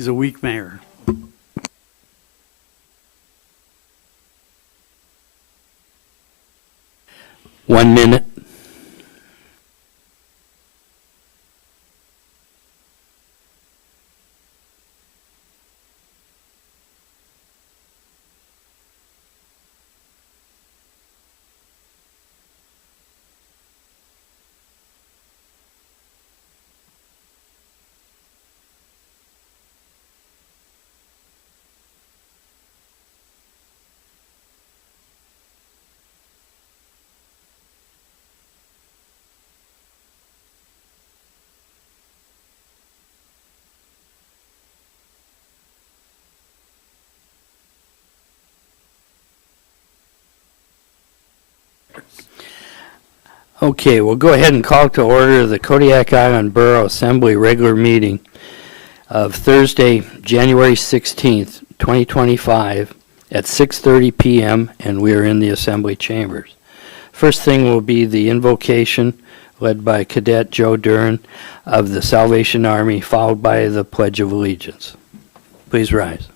He's a weak mayor. 1 minute. Okay, we'll go ahead and call to order the Kodiak Island Borough Assembly regular meeting of Thursday, January 16th, 2025 at 6:30 p.m. and we are in the Assembly chambers. First thing will be the invocation led by Cadet Joe Duran of the Salvation Army, followed by the Pledge of Allegiance. Please rise.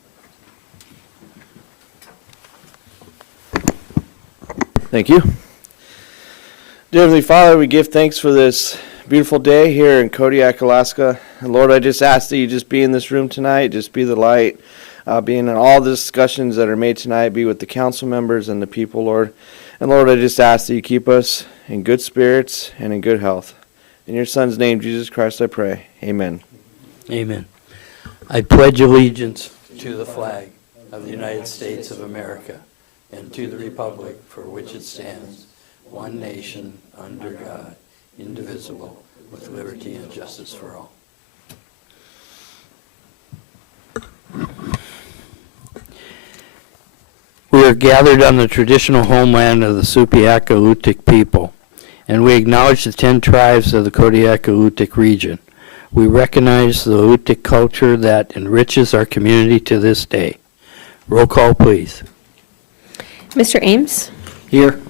Thank you. Dear Heavenly Father, we give thanks for this beautiful day here in Kodiak, Alaska. And Lord, I just ask that you just be in this room tonight, just be the light, be in all the discussions that are made tonight, be with the council members and the people, Lord. And Lord, I just ask that you keep us in good spirits and in good health. In your Son's name, Jesus Christ, I pray. Amen. Amen. I pledge allegiance to the flag of the United States of America and to the republic for which it stands, one nation, under God, indivisible, with liberty and justice for all. We are gathered on the traditional homeland of the Supiaq-Alutiiq people, and we acknowledge the 10 tribes of the Kodiak-Alutiiq region. We recognize the Alutiiq culture that enriches our community to this day. Roll call, please. Mr. Ames? Here.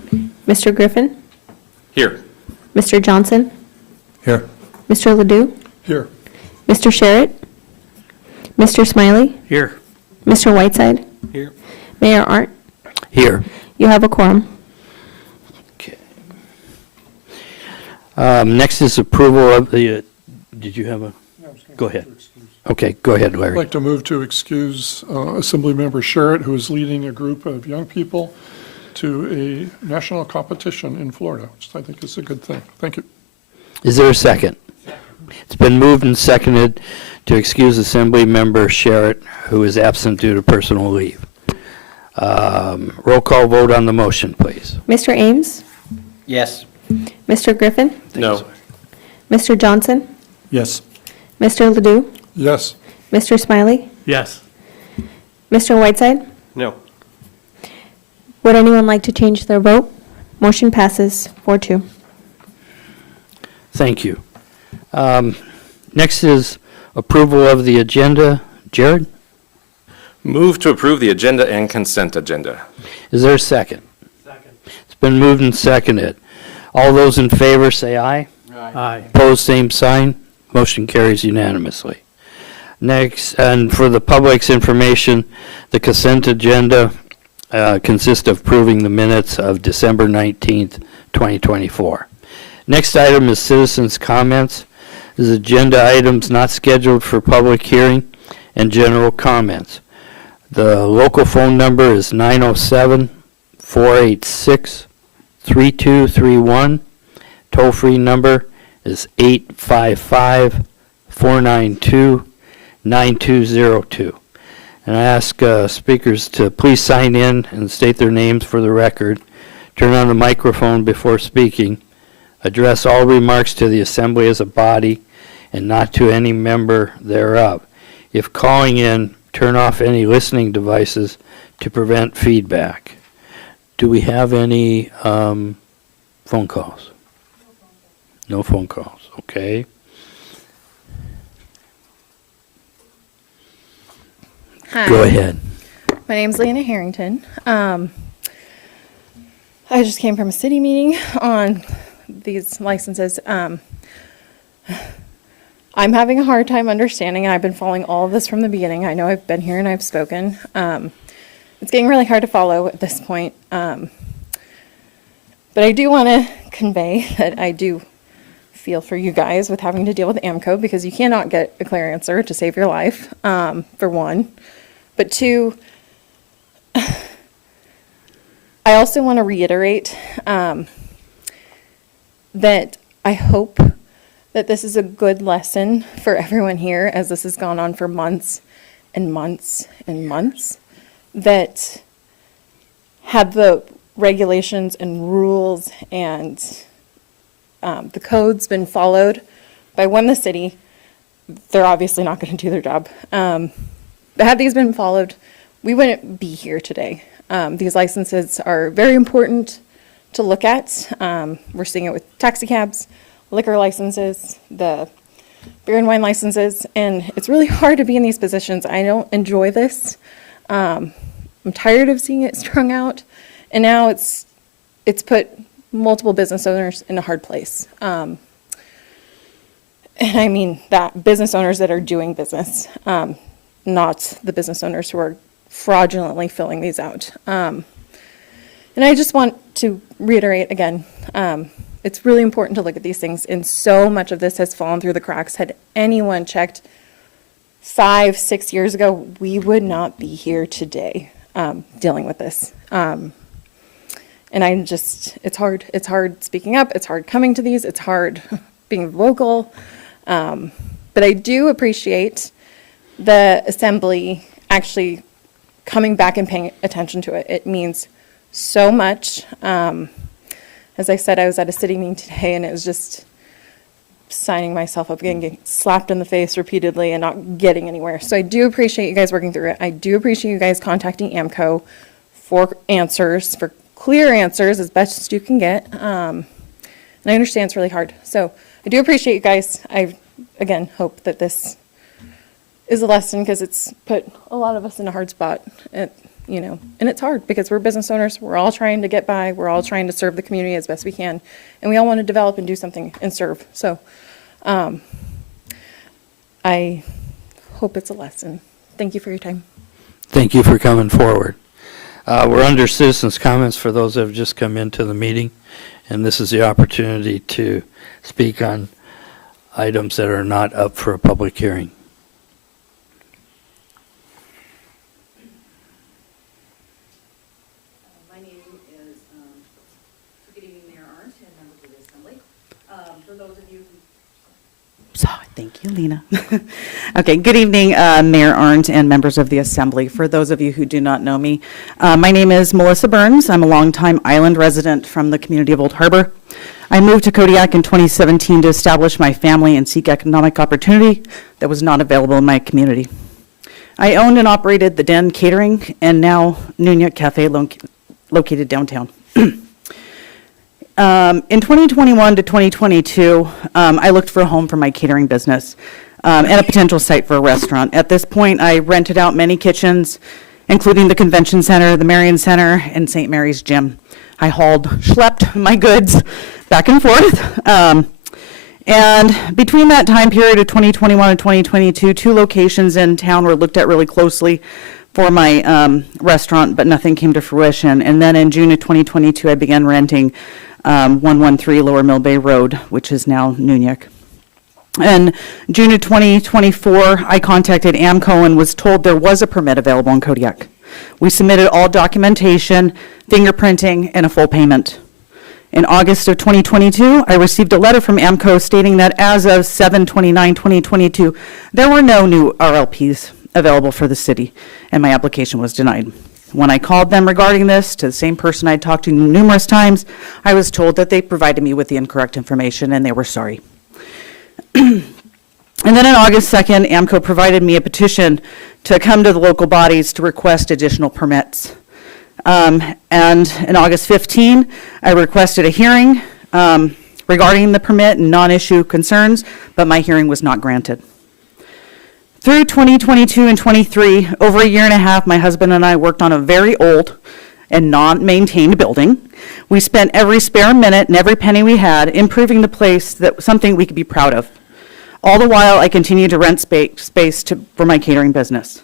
Mr. Griffin? Here. Mr. Johnson? Here. Mr. Ledoux? Here. Mr. Sherritt? Mr. Smiley? Here. Mr. Whiteside? Here. Mayor Arndt? Here. You have a quorum. Okay. Next is approval of the, did you have a, go ahead. Okay, go ahead, I'd Larry. like to move to excuse Assemblymember Sherritt, who is leading a group of young people to a national competition in Florida, which I think is a good thing. Thank you. Is there a second? It's been moved and seconded to excuse Assembly Member Sherritt, who is absent due to personal leave. Roll call vote on the motion, please. Mr. Ames? Yes. Mr. Griffin? No. Mr. Johnson? Yes. Mr. Ledoux? Yes. Mr. Smiley? Yes. Mr. Whiteside? No. Would anyone like to change their vote? Motion passes 4-2. Thank you. Next is approval of the agenda. Jared, Move to approve the agenda and consent agenda. is there a second? Second. It's been moved and seconded. All those in favor say aye. Aye. Opposed, same sign. Motion carries unanimously. Next, and for the public's information, the consent agenda consists of approving the minutes of December 19th, 2024. Next item is citizens' comments. This is agenda items not scheduled for public hearing and general comments. The local phone number is 907-486-3231. Toll-free number is 855-492-9202. And I ask speakers to please sign in and state their names for the record. Turn on the microphone before speaking. Address all remarks to the assembly as a body and not to any member thereof. If calling in, turn off any listening devices to prevent feedback. Do we have any phone calls? No phone calls, okay. Hi. Go ahead. My name's Lena Harrington. I just came from a city meeting on these licenses. I'm having a hard time understanding, and I've been following all of this from the beginning. I know I've been here and I've spoken. It's getting really hard to follow at this point. But I do want to convey that I do feel for you guys with having to deal with AMCO, because you cannot get a clear answer to save your life, for one. But two, I also want to reiterate that I hope that this is a good lesson for everyone here, as this has gone on for months and months and months, that had the regulations and rules and the codes been followed by the city, they're obviously not going to do their job. But had these been followed, we wouldn't be here today. These licenses are very important to look at. We're seeing it with taxi cabs, liquor licenses, the beer and wine licenses, and it's really hard to be in these positions. I don't enjoy this. I'm tired of seeing it strung out, and now it's put multiple business owners in a hard place. And I mean that business owners that are doing business, not the business owners who are fraudulently filling these out. And I just want to reiterate again, it's really important to look at these things, and so much of this has fallen through the cracks. Had anyone checked 5-6 years ago, we would not be here today dealing with this. And it's hard. It's hard speaking up. It's hard coming to these. It's hard being vocal. But I do appreciate the assembly actually coming back and paying attention to it. It means so much. As I said, I was at a city meeting today, and it was just signing myself up again, getting slapped in the face repeatedly and not getting anywhere. So I do appreciate you guys working through it. I do appreciate you guys contacting AMCO for answers, for clear answers as best as you can get. And I understand it's really hard. So I do appreciate you guys. I, again, hope that this is a lesson, because it's put a lot of us in a hard spot. And it's hard because we're business owners. We're all trying to get by. We're all trying to serve the community as best we can. And we all want to develop and do something and serve. So I hope it's a lesson. Thank you for your time. Thank you for coming forward. We're under citizens' comments for those that have just come into the meeting, and this is the opportunity to speak on items that are not up for a public hearing. My name is, good evening, Mayor Arndt and members of the Assembly. For those of you who... Thank you, Lena. Okay, good evening, Mayor Arndt and members of the Assembly. For those of you who do not know me, my name is Melissa Burns. I'm a longtime island resident from the community of Old Harbor. I moved to Kodiak in 2017 to establish my family and seek economic opportunity that was not available in my community. I owned and operated the Den Catering and now Nunyak Cafe located downtown. In 2021 to 2022, I looked for a home for my catering business and a potential site for a restaurant. At this point, I rented out many kitchens, including the Convention Center, the Marion Center, and St. Mary's Gym. I schlepped my goods back and forth. And between that time period of 2021 and 2022, 2 locations in town were looked at really closely for my restaurant, but nothing came to fruition. And then in June of 2022, I began renting 113 Lower Mill Bay Road, which is now Nunyak. In June of 2024, I contacted AMCO and was told there was a permit available in Kodiak. We submitted all documentation, fingerprinting, and a full payment. In August of 2022, I received a letter from AMCO stating that as of 7/29/2022, there were no new RLPs available for the city, and my application was denied. When I called them regarding this, to the same person I'd talked to numerous times, I was told that they provided me with the incorrect information and they were sorry. And then on August 2nd, AMCO provided me a petition to come to the local bodies to request additional permits. And in August 15, I requested a hearing regarding the permit and non-issue concerns, but my hearing was not granted. Through 2022 and 23, over a year and a half, my husband and I worked on a very old and non-maintained building. We spent every spare minute and every penny we had improving the place, that something we could be proud of. All the while, I continued to rent space for my catering business.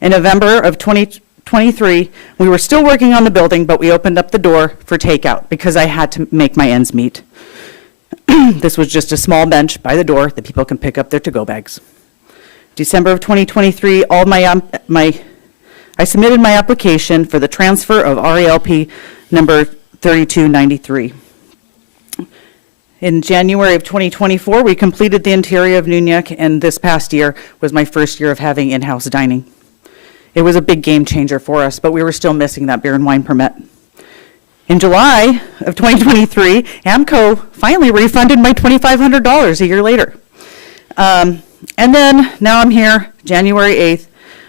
In November of 2023, we were still working on the building, but we opened up the door for takeout because I had to make my ends meet. This was just a small bench by the door that people can pick up their to-go bags. December of 2023, I submitted my application for the transfer of RELP number 3293. In January of 2024, we completed the interior of Nunyak, and this past year was my first year of having in-house dining. It was a big game changer for us, but we were still missing that beer and wine permit. In July of 2023, AMCO finally refunded my $2,500 a year later. And then, now I'm here, January 8th,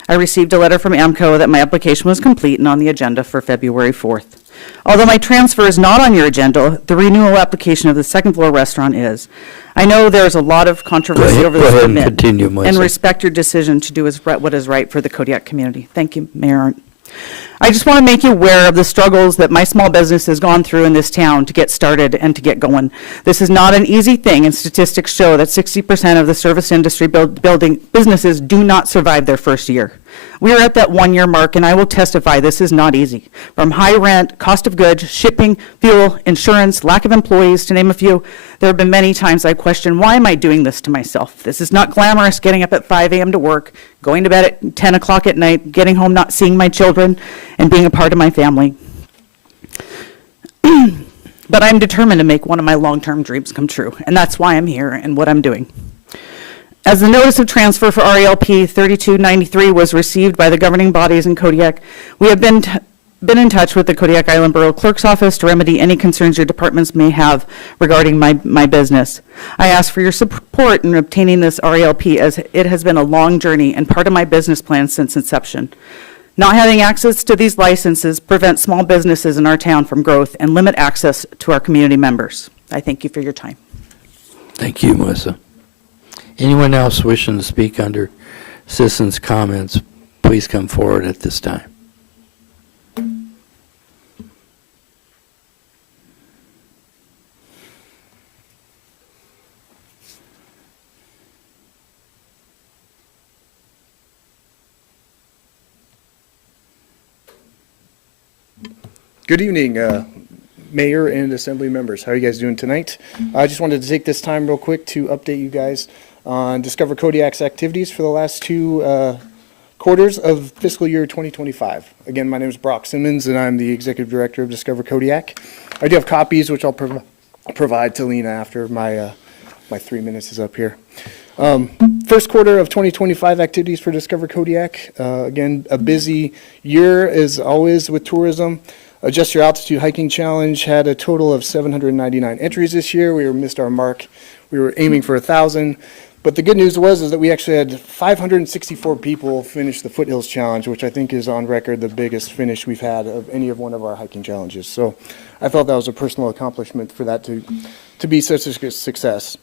I received a letter from AMCO that my application was complete and on the agenda for February 4th. Although my transfer is not on your agenda, the renewal application of the second floor restaurant is. I know there's a lot of controversy over this Go ahead and permit, continue, and Melissa. respect your decision to do what is right for the Kodiak community. Thank you, Mayor Arndt. I just want to make you aware of the struggles that my small business has gone through in this town to get started and to get going. This is not an easy thing, and statistics show that 60% of the service industry building businesses do not survive their first year. We are at that 1-year mark, and I will testify this is not easy. From high rent, cost of goods, shipping, fuel, insurance, lack of employees, to name a few, there have been many times I questioned, why am I doing this to myself? This is not glamorous, getting up at 5 a.m. to work, going to bed at 10 o'clock at night, getting home not seeing my children, and being a part of my family. But I'm determined to make one of my long-term dreams come true, and that's why I'm here and what I'm doing. As the notice of transfer for RELP 3293 was received by the governing bodies in Kodiak, we have been in touch with the Kodiak Island Borough Clerk's Office to remedy any concerns your departments may have regarding my business. I ask for your support in obtaining this RELP, as it has been a long journey and part of my business plan since inception. Not having access to these licenses prevents small businesses in our town from growth and limit access to our community members. I thank you for your time. Thank you, Melissa. Anyone else wishing to speak under citizens' comments, please come forward at this time. Good evening, Mayor and Assembly members. How are you guys doing tonight? I just wanted to take this time real quick to update you guys on Discover Kodiak's activities for the last two quarters of fiscal year 2025. Again, my name is Brock Simmons, and I'm the Executive Director of Discover Kodiak. I do have copies, which I'll provide to Lena after my 3 minutes is up here. First quarter of 2025 activities for Discover Kodiak. Again, a busy year as always with tourism. Adjust Your Altitude Hiking Challenge had a total of 799 entries this year. We missed our mark. We were aiming for 1,000. But the good news is that we actually had 564 people finish the Foothills Challenge, which I think is on record the biggest finish we've had of any of one of our hiking challenges. So I felt that was a personal accomplishment for that to be such a success.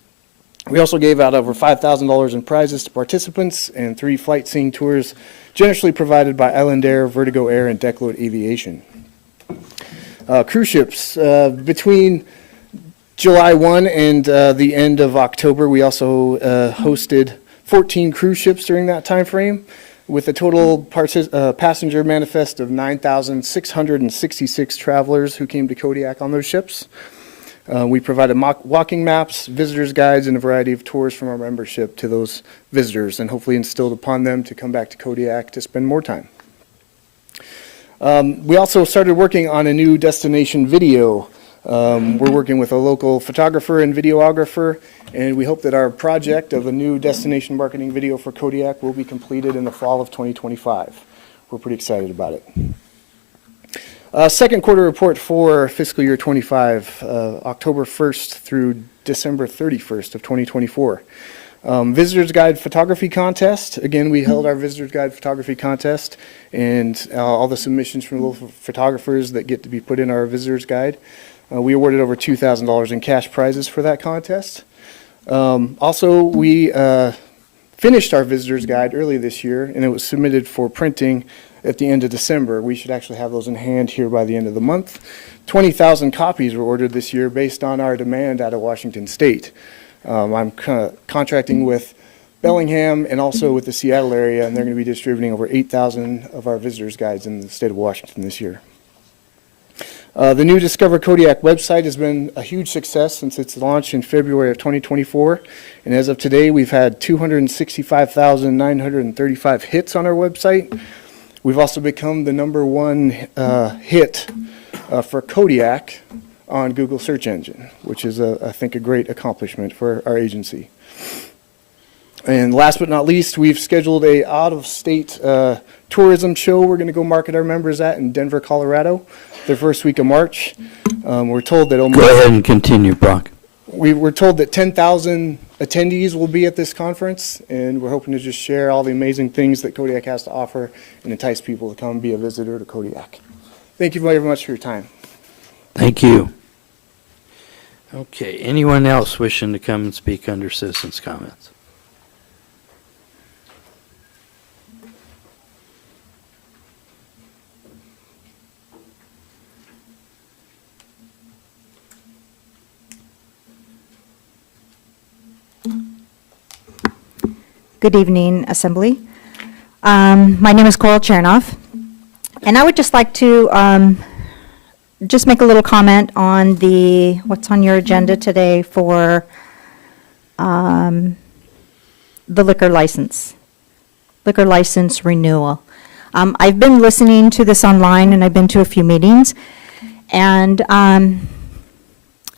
We also gave out over $5,000 in prizes to participants and 3 flight seeing tours generously provided by Island Air, Vertigo Air, and Decload Aviation. Cruise ships. Between July 1 and the end of October, we also hosted 14 cruise ships during that time frame, with a total passenger manifest of 9,666 travelers who came to Kodiak on those ships. We provided walking maps, visitors guides, and a variety of tours from our membership to those visitors, and hopefully instilled upon them to come back to Kodiak to spend more time. We also started working on a new destination video. We're working with a local photographer and videographer, and we hope that our project of a new destination marketing video for Kodiak will be completed in the fall of 2025. We're pretty excited about it. Second quarter report for fiscal year 25, October 1st through December 31st of 2024. Visitors Guide Photography Contest. Again, we held our Visitors Guide Photography Contest, and all the submissions from local photographers that get to be put in our Visitors Guide. We awarded over $2,000 in cash prizes for that contest. Also, we finished our Visitors Guide early this year, and it was submitted for printing at the end of December. We should actually have those in hand here by the end of the month. 20,000 copies were ordered this year based on our demand out of Washington State. I'm contracting with Bellingham and also with the Seattle area, and they're going to be distributing over 8,000 of our visitors guides in the state of Washington this year. The new Discover Kodiak website has been a huge success since its launch in February of 2024. And as of today, we've had 265,935 hits on our website. We've also become the #1 hit for Kodiak on Google search engine, which is, I think, a great accomplishment for our agency. And last but not least, we've scheduled a out-of-state tourism show we're going to go market our members at in Denver, Colorado, the first week of March. We're told that Go ahead and continue, Brock. we're told that 10,000 attendees will be at this conference, and we're hoping to just share all the amazing things that Kodiak has to offer and entice people to come be a visitor to Kodiak. Thank you very much for your time. Thank you. Okay, anyone else wishing to come and speak under citizens' comments? Good evening, Assembly. My name is Coral Chernoff, and I would just like to just make a little comment on what's on your agenda today for the liquor license renewal. I've been listening to this online, and I've been to a few meetings, and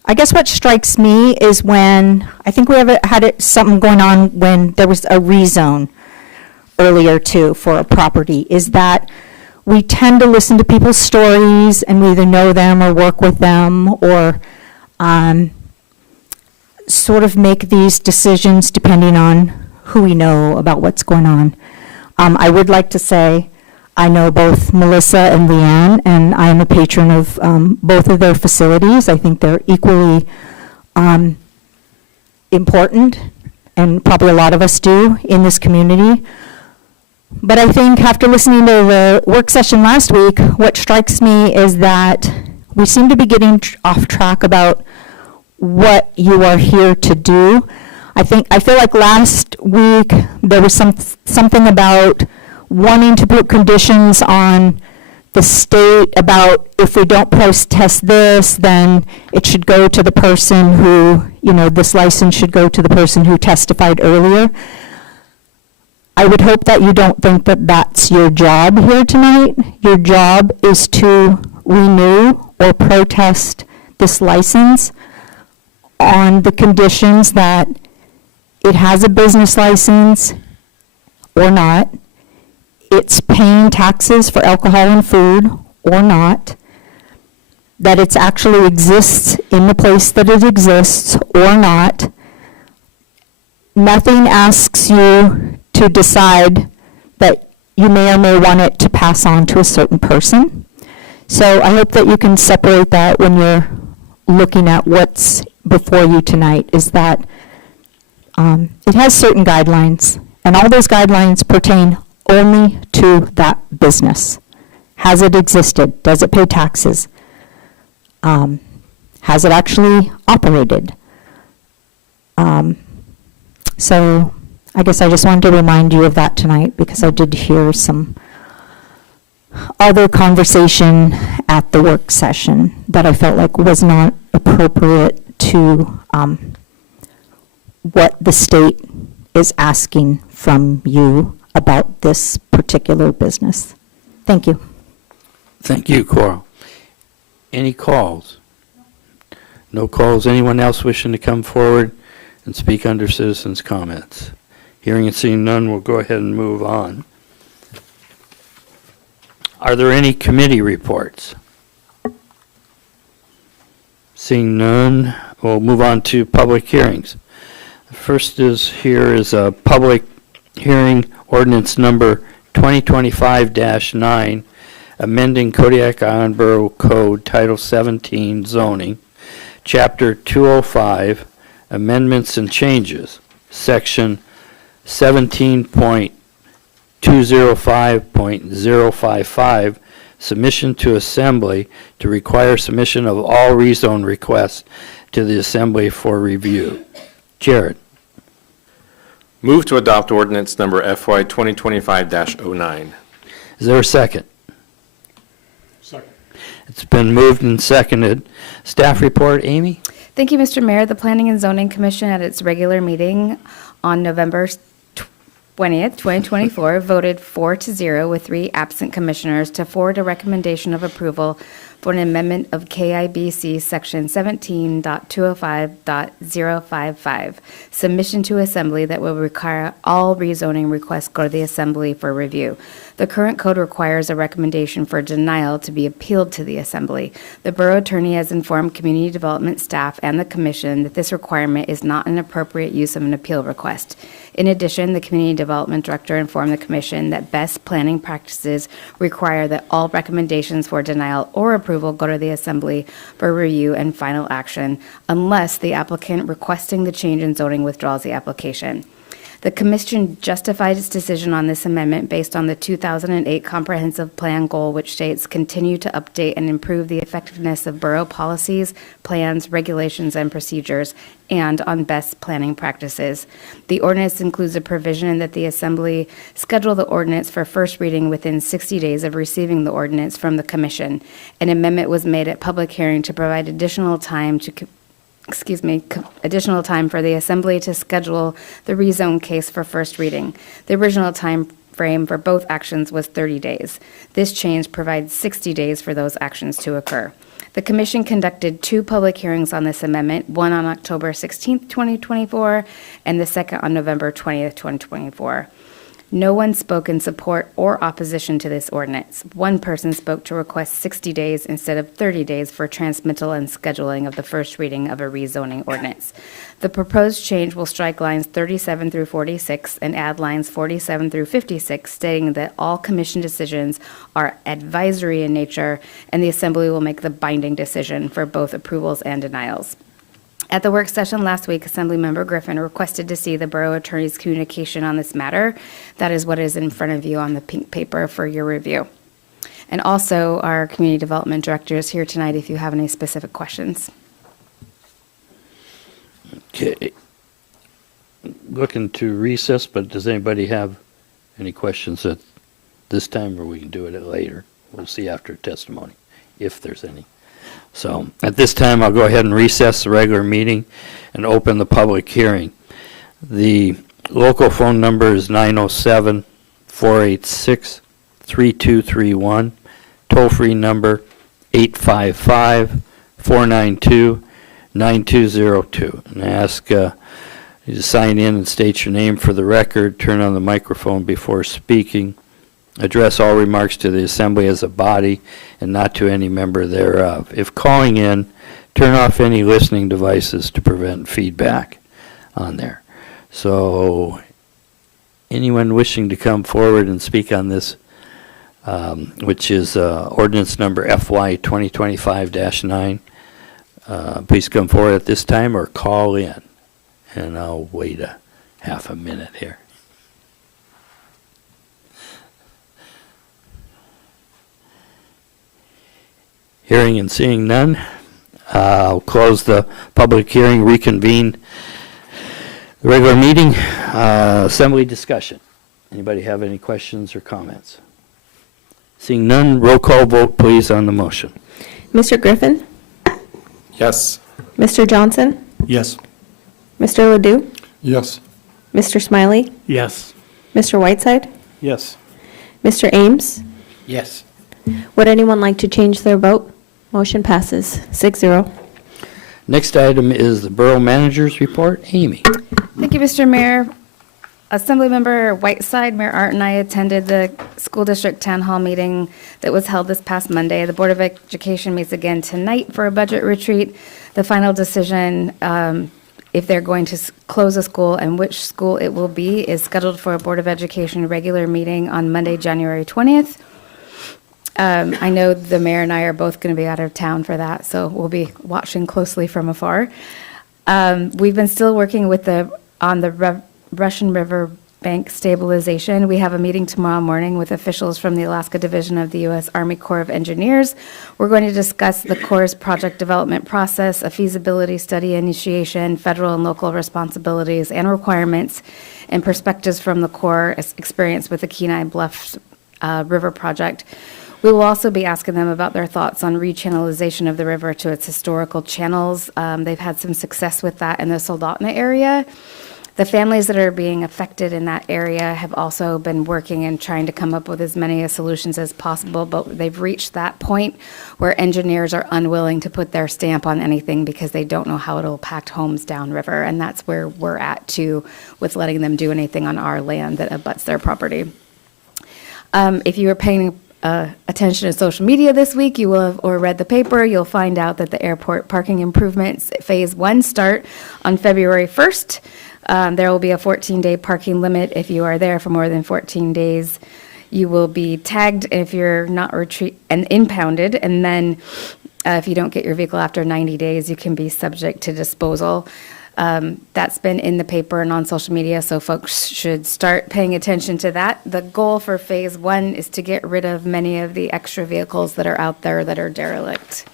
I guess what strikes me is when, I think we had something going on when there was a rezone earlier too for a property, is that we tend to listen to people's stories and we either know them or work with them or sort of make these decisions depending on who we know about what's going on. I would like to say I know both Melissa and Leanne, and I am a patron of both of their facilities. I think they're equally important, and probably a lot of us do in this community. But I think after listening to the work session last week, what strikes me is that we seem to be getting off track about what you are here to do. I feel like last week there was something about wanting to put conditions on the state about if we don't post-test this, then it should go to the person who, this license should go to the person who testified earlier. I would hope that you don't think that that's your job here tonight. Your job is to renew or protest this license on the conditions that it has a business license or not, it's paying taxes for alcohol and food or not, that it actually exists in the place that it exists or not. Nothing asks you to decide that you may or may want it to pass on to a certain person. So I hope that you can separate that when you're looking at what's before you tonight, is that it has certain guidelines, and all those guidelines pertain only to that business. Has it existed? Does it pay taxes? Has it actually operated? So I guess I just wanted to remind you of that tonight, because I did hear some other conversation at the work session that I felt like was not appropriate to what the state is asking from you about this particular business. Thank you. Thank you, Coral. Any calls? No calls. Anyone else wishing to come forward and speak under citizens' comments? Hearing and seeing none, we'll go ahead and move on. Are there any committee reports? Seeing none, we'll move on to public hearings. The first is a public hearing, ordinance number 2025-9, amending Kodiak Island Borough Code Title 17 zoning, Chapter 205, amendments and changes, Section 17.205.055, submission to Assembly to require submission of all rezone requests to the Assembly for review. Jared. Move to adopt ordinance number FY 2025-09. Is there a second? Second. It's been moved and seconded. Staff report, Amy? Thank you, Mr. Mayor. The Planning and Zoning Commission at its regular meeting on November 20th, 2024, voted 4-0 with 3 absent commissioners to forward a recommendation of approval for an amendment of KIBC Section 17.205.055, submission to Assembly that will require all rezoning requests go to the Assembly for review. The current code requires a recommendation for denial to be appealed to the Assembly. The Borough Attorney has informed Community Development staff and the Commission that this requirement is not an appropriate use of an appeal request. In addition, the Community Development Director informed the Commission that best planning practices require that all recommendations for denial or approval go to the Assembly for review and final action unless the applicant requesting the change in zoning withdraws the application. The Commission justified its decision on this amendment based on the 2008 Comprehensive Plan goal, which states continue to update and improve the effectiveness of borough policies, plans, regulations, and procedures, and on best planning practices. The ordinance includes a provision that the Assembly schedule the ordinance for first reading within 60 days of receiving the ordinance from the Commission. An amendment was made at public hearing to provide additional time for the Assembly to schedule the rezone case for first reading. The original time frame for both actions was 30 days. This change provides 60 days for those actions to occur. The Commission conducted 2 public hearings on this amendment, one on October 16th, 2024, and the second on November 20th, 2024. No one spoke in support or opposition to this ordinance. One person spoke to request 60 days instead of 30 days for transmittal and scheduling of the first reading of a rezoning ordinance. The proposed change will strike lines 37 through 46 and add lines 47 through 56, stating that all Commission decisions are advisory in nature, and the Assembly will make the binding decision for both approvals and denials. At the work session last week, Assemblymember Griffin requested to see the Borough Attorney's communication on this matter. That is what is in front of you on the pink paper for your review. And also, our Community Development Director is here tonight if you have any specific questions. Okay. Looking to recess, but does anybody have any questions at this time, or we can do it at later? We'll see after testimony, if there's any. So at this time, I'll go ahead and recess the regular meeting and open the public hearing. The local phone number is 907-486-3231. Toll-free number 855-492-9202. And I ask you to sign in and state your name for the record. Turn on the microphone before speaking. Address all remarks to the Assembly as a body and not to any member thereof. If calling in, turn off any listening devices to prevent feedback on there. So anyone wishing to come forward and speak on this, which is ordinance number FY 2025-9, please come forward at this time or call in. And I'll wait a half a minute here. Hearing and seeing none, I'll close the public hearing, reconvene the regular meeting. Assembly discussion. Anybody have any questions or comments? Seeing none, roll call vote, please, on the motion. Mr. Griffin? Yes. Mr. Johnson? Yes. Mr. Ledoux? Yes. Mr. Smiley? Yes. Mr. Whiteside? Yes. Mr. Ames? Yes. Would anyone like to change their vote? Motion passes 6-0. Next item is the Borough Manager's Report. Amy. Thank you, Mr. Mayor. Assemblymember Whiteside, Mayor Art, and I attended the School District Town Hall meeting that was held this past Monday. The Board of Education meets again tonight for a budget retreat. The final decision, if they're going to close a school and which school it will be, is scheduled for a Board of Education regular meeting on Monday, January 20th. I know the mayor and I are both going to be out of town for that, so we'll be watching closely from afar. We've been still working with on the Russian River bank stabilization. We have a meeting tomorrow morning with officials from the Alaska Division of the U.S. Army Corps of Engineers. We're going to discuss the Corps' project development process, a feasibility study initiation, federal and local responsibilities and requirements, and perspectives from the Corps' experience with the Kenai Bluffs River project. We will also be asking them about their thoughts on rechannelization of the river to its historical channels. They've had some success with that in the Soldotna area. The families that are being affected in that area have also been working and trying to come up with as many solutions as possible, but they've reached that point where engineers are unwilling to put their stamp on anything because they don't know how it'll impact homes downriver, and that's where we're at too with letting them do anything on our land that abuts their property. If you were paying attention to social media this week, you will have, or read the paper, you'll find out that the airport parking improvements phase 1 start on February 1st. There will be a 14-day parking limit. If you are there for more than 14 days, you will be tagged if you're not and impounded. And then if you don't get your vehicle after 90 days, you can be subject to disposal. That's been in the paper and on social media, so folks should start paying attention to that. The goal for phase 1 is to get rid of many of the extra vehicles that are out there that are derelict.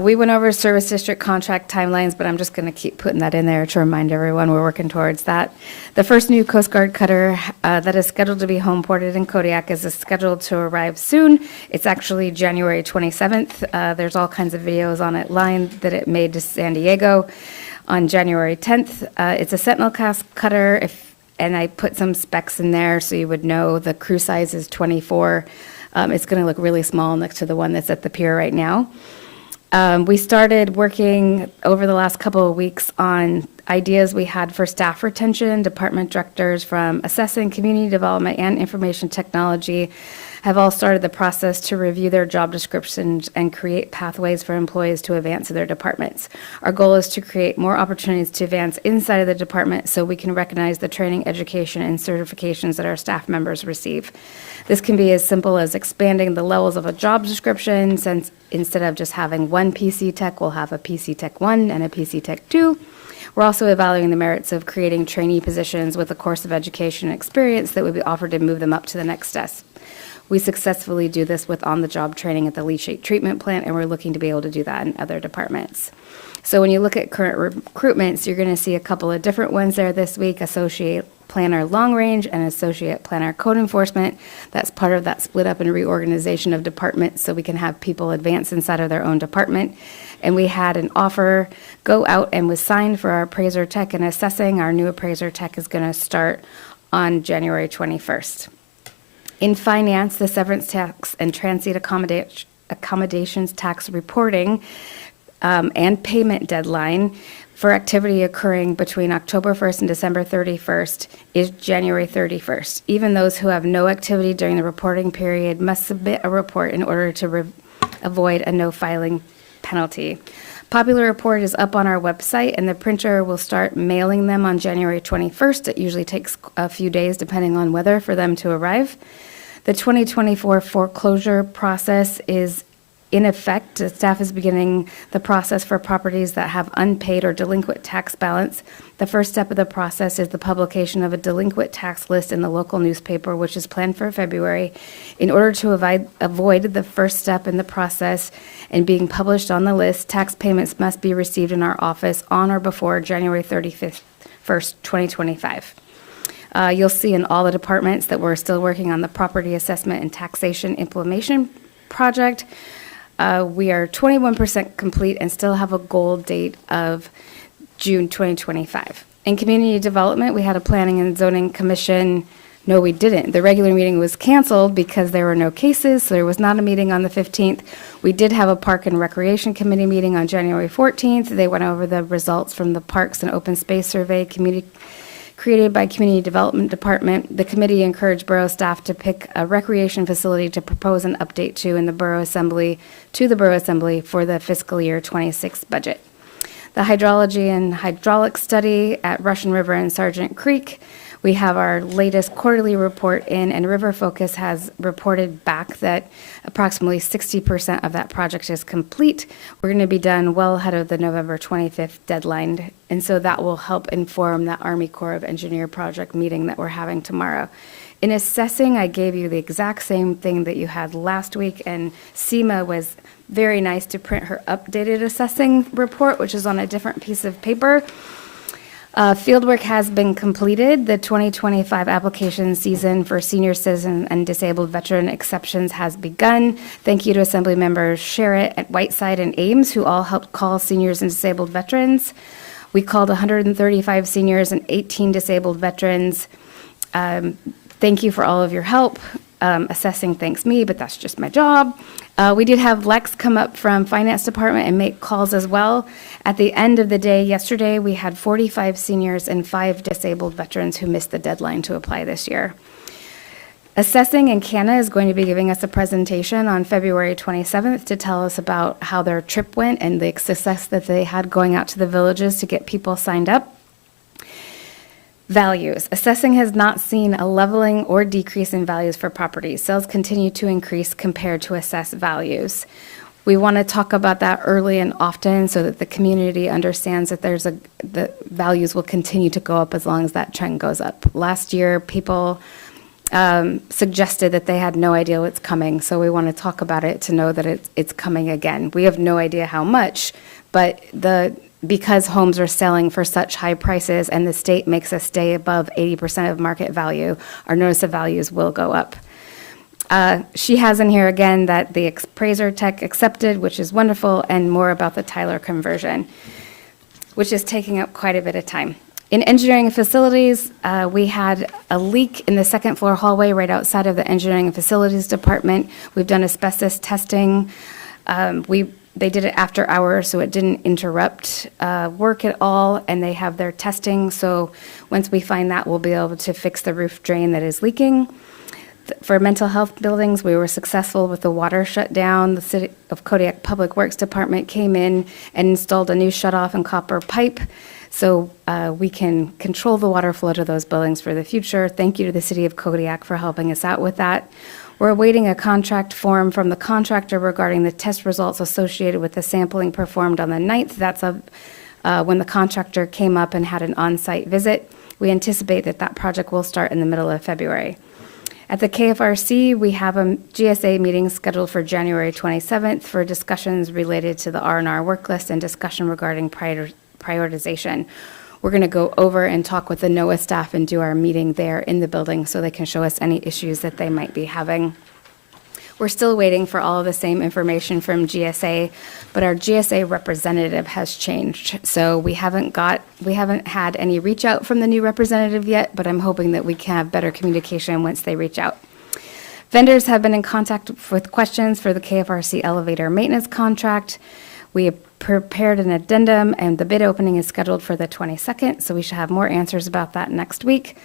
We went over service district contract timelines, but I'm just going to keep putting that in there to remind everyone we're working towards that. The first new Coast Guard cutter that is scheduled to be home ported in Kodiak is scheduled to arrive soon. It's actually January 27th. There's all kinds of videos on it line that it made to San Diego on January 10th. It's a Sentinel class cutter, and I put some specs in there so you would know. The crew size is 24. It's going to look really small next to the one that's at the pier right now. We started working over the last couple of weeks on ideas we had for staff retention. Department directors from assessing, community development, and information technology have all started the process to review their job descriptions and create pathways for employees to advance in their departments. Our goal is to create more opportunities to advance inside of the department so we can recognize the training, education, and certifications that our staff members receive. This can be as simple as expanding the levels of a job description, since instead of just having one PC Tech, we'll have a PC Tech 1 and a PC Tech 2. We're also evaluating the merits of creating trainee positions with a course of education and experience that would be offered to move them up to the next step. We successfully do this with on-the-job training at the leachate treatment plant, and we're looking to be able to do that in other departments. So when you look at current recruitments, you're going to see a couple of different ones there this week: Associate Planner Long Range and Associate Planner Code Enforcement. That's part of that split up and reorganization of departments so we can have people advance inside of their own department. And we had an offer go out and was signed for our appraiser tech and assessing. Our new appraiser tech is going to start on January 21st. In finance, the severance tax and transit accommodations tax reporting and payment deadline for activity occurring between October 1st and December 31st is January 31st. Even those who have no activity during the reporting period must submit a report in order to avoid a no filing penalty. Popular Report is up on our website, and the printer will start mailing them on January 21st. It usually takes a few days, depending on weather, for them to arrive. The 2024 foreclosure process is in effect. The staff is beginning the process for properties that have unpaid or delinquent tax balance. The first step of the process is the publication of a delinquent tax list in the local newspaper, which is planned for February. In order to avoid the first step in the process and being published on the list, tax payments must be received in our office on or before January 31st, 2025. You'll see in all the departments that we're still working on the property assessment and taxation implementation project. We are 21% complete and still have a goal date of June 2025. In community development, we had a planning and zoning commission. No, we didn't. The regular meeting was canceled because there were no cases, so there was not a meeting on the 15th. We did have a park and recreation committee meeting on January 14th. They went over the results from the Parks and Open Space Survey created by Community Development Department. The committee encouraged Borough staff to pick a recreation facility to propose an update to the Borough Assembly for the fiscal year 26 budget. The hydrology and hydraulic study at Russian River and Sargent Creek We have our latest quarterly report in, and River Focus has reported back that approximately 60% of that project is complete. We're going to be done well ahead of the November 25th deadline, and so that will help inform that Army Corps of Engineer project meeting that we're having tomorrow. In assessing, I gave you the exact same thing that you had last week, and SEMA was very nice to print her updated assessing report, which is on a different piece of paper. Fieldwork has been completed. The 2025 application season for senior citizen and disabled veteran exceptions has begun. Thank you to Assembly members Sherritt at Whiteside and Ames, who all helped call seniors and disabled veterans. We called 135 seniors and 18 disabled veterans. Thank you for all of your help. Assessing thanks me, but that's just my job. We did have Lex come up from Finance Department and make calls as well. At the end of the day yesterday, we had 45 seniors and 5 disabled veterans who missed the deadline to apply this year. Assessing and CANA is going to be giving us a presentation on February 27th to tell us about how their trip went and the success that they had going out to the villages to get people signed up. Values. Assessing has not seen a leveling or decrease in values for properties. Sales continue to increase compared to assessed values. We want to talk about that early and often so that the community understands that the values will continue to go up as long as that trend goes up. Last year, people suggested that they had no idea what's coming, so we want to talk about it to know that it's coming again. We have no idea how much, but because homes are selling for such high prices and the state makes us stay above 80% of market value, our notice of values will go up. She has in here again that the appraiser tech accepted, which is wonderful, and more about the Tyler conversion, which is taking up quite a bit of time. In engineering and facilities, we had a leak in the second floor hallway right outside of the engineering and facilities department. We've done asbestos testing. They did it after hours, so it didn't interrupt work at all, and they have their testing. So once we find that, we'll be able to fix the roof drain that is leaking. For mental health buildings, we were successful with the water shutdown. The City of Kodiak Public Works Department came in and installed a new shutoff and copper pipe, so we can control the water flow to those buildings for the future. Thank you to the City of Kodiak for helping us out with that. We're awaiting a contract form from the contractor regarding the test results associated with the sampling performed on the 9th. That's when the contractor came up and had an on-site visit. We anticipate that project will start in the middle of February. At the KFRC, we have a GSA meeting scheduled for January 27th for discussions related to the R&R work list and discussion regarding prioritization. We're going to go over and talk with the NOAA staff and do our meeting there in the building so they can show us any issues that they might be having. We're still waiting for all of the same information from GSA, but our GSA representative has changed. So we haven't had any reach out from the new representative yet, but I'm hoping that we can have better communication once they reach out. Vendors have been in contact with questions for the KFRC elevator maintenance contract. We have prepared an addendum, and the bid opening is scheduled for the 22nd, so we should have more answers about that next week.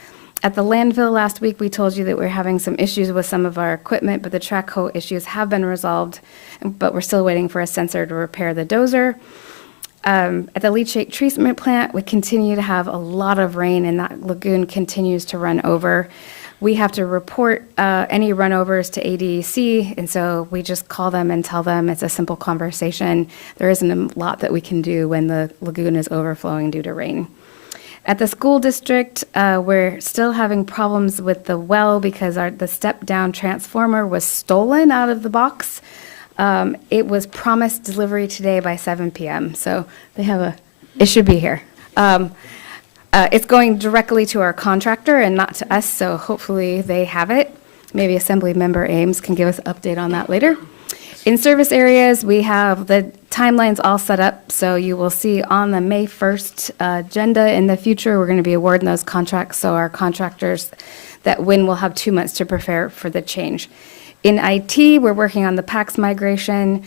At the landfill last week, we told you that we're having some issues with some of our equipment, but the track hoe issues have been resolved, but we're still waiting for a sensor to repair the dozer. At the leachate treatment plant, we continue to have a lot of rain, and that lagoon continues to run over. We have to report any runovers to ADEC, and so we just call them and tell them it's a simple conversation. There isn't a lot that we can do when the lagoon is overflowing due to rain. At the school district, we're still having problems with the well because the step-down transformer was stolen out of the box. It was promised delivery today by 7 p.m., so it should be here. It's going directly to our contractor and not to us, so hopefully they have it. Maybe Assembly Member Ames can give us an update on that later. In service areas, we have the timelines all set up, so you will see on the May 1st agenda in the future, we're going to be awarding those contracts, so our contractors that win will have 2 months to prepare for the change. In IT, we're working on the PACS migration.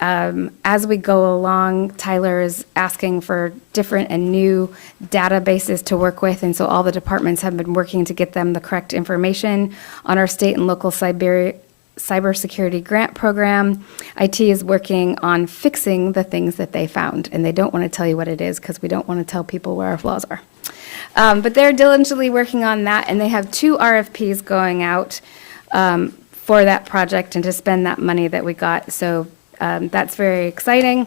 As we go along, Tyler is asking for different and new databases to work with, and so all the departments have been working to get them the correct information on our state and local cybersecurity grant program. IT is working on fixing the things that they found, and they don't want to tell you what it is because we don't want to tell people where our flaws are. But they're diligently working on that, and they have 2 RFPs going out for that project and to spend that money that we got. So that's very exciting.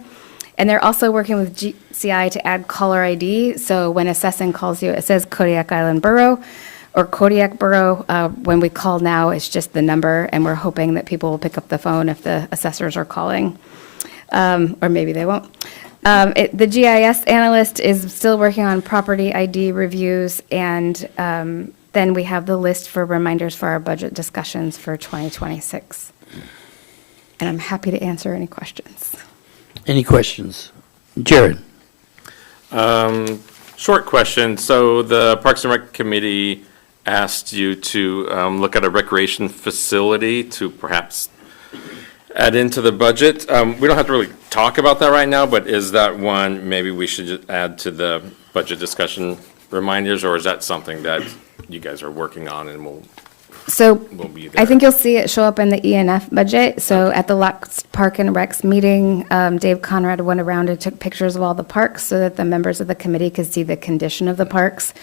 And they're also working with GCI to add caller ID. So when assessing calls you, it says Kodiak Island Borough or Kodiak Borough. When we call now, it's just the number, and we're hoping that people will pick up the phone if the assessors are calling, or maybe they won't. The GIS analyst is still working on property ID reviews, and then we have the list for reminders for our budget discussions for 2026. And I'm happy to answer any questions. Any questions? Jared? Short question. So the Parks and Rec Committee asked you to look at a recreation facility to perhaps add into the budget. We don't have to really talk about that right now, but is that one maybe we should just add to the budget reminders, or is that something that you guys are working on and will So be there? I think you'll see it show up in the ENF budget. So at the last Park and Recs meeting, Dave Conrad went around and took pictures of all the parks so that the members of the committee could see the condition of the parks.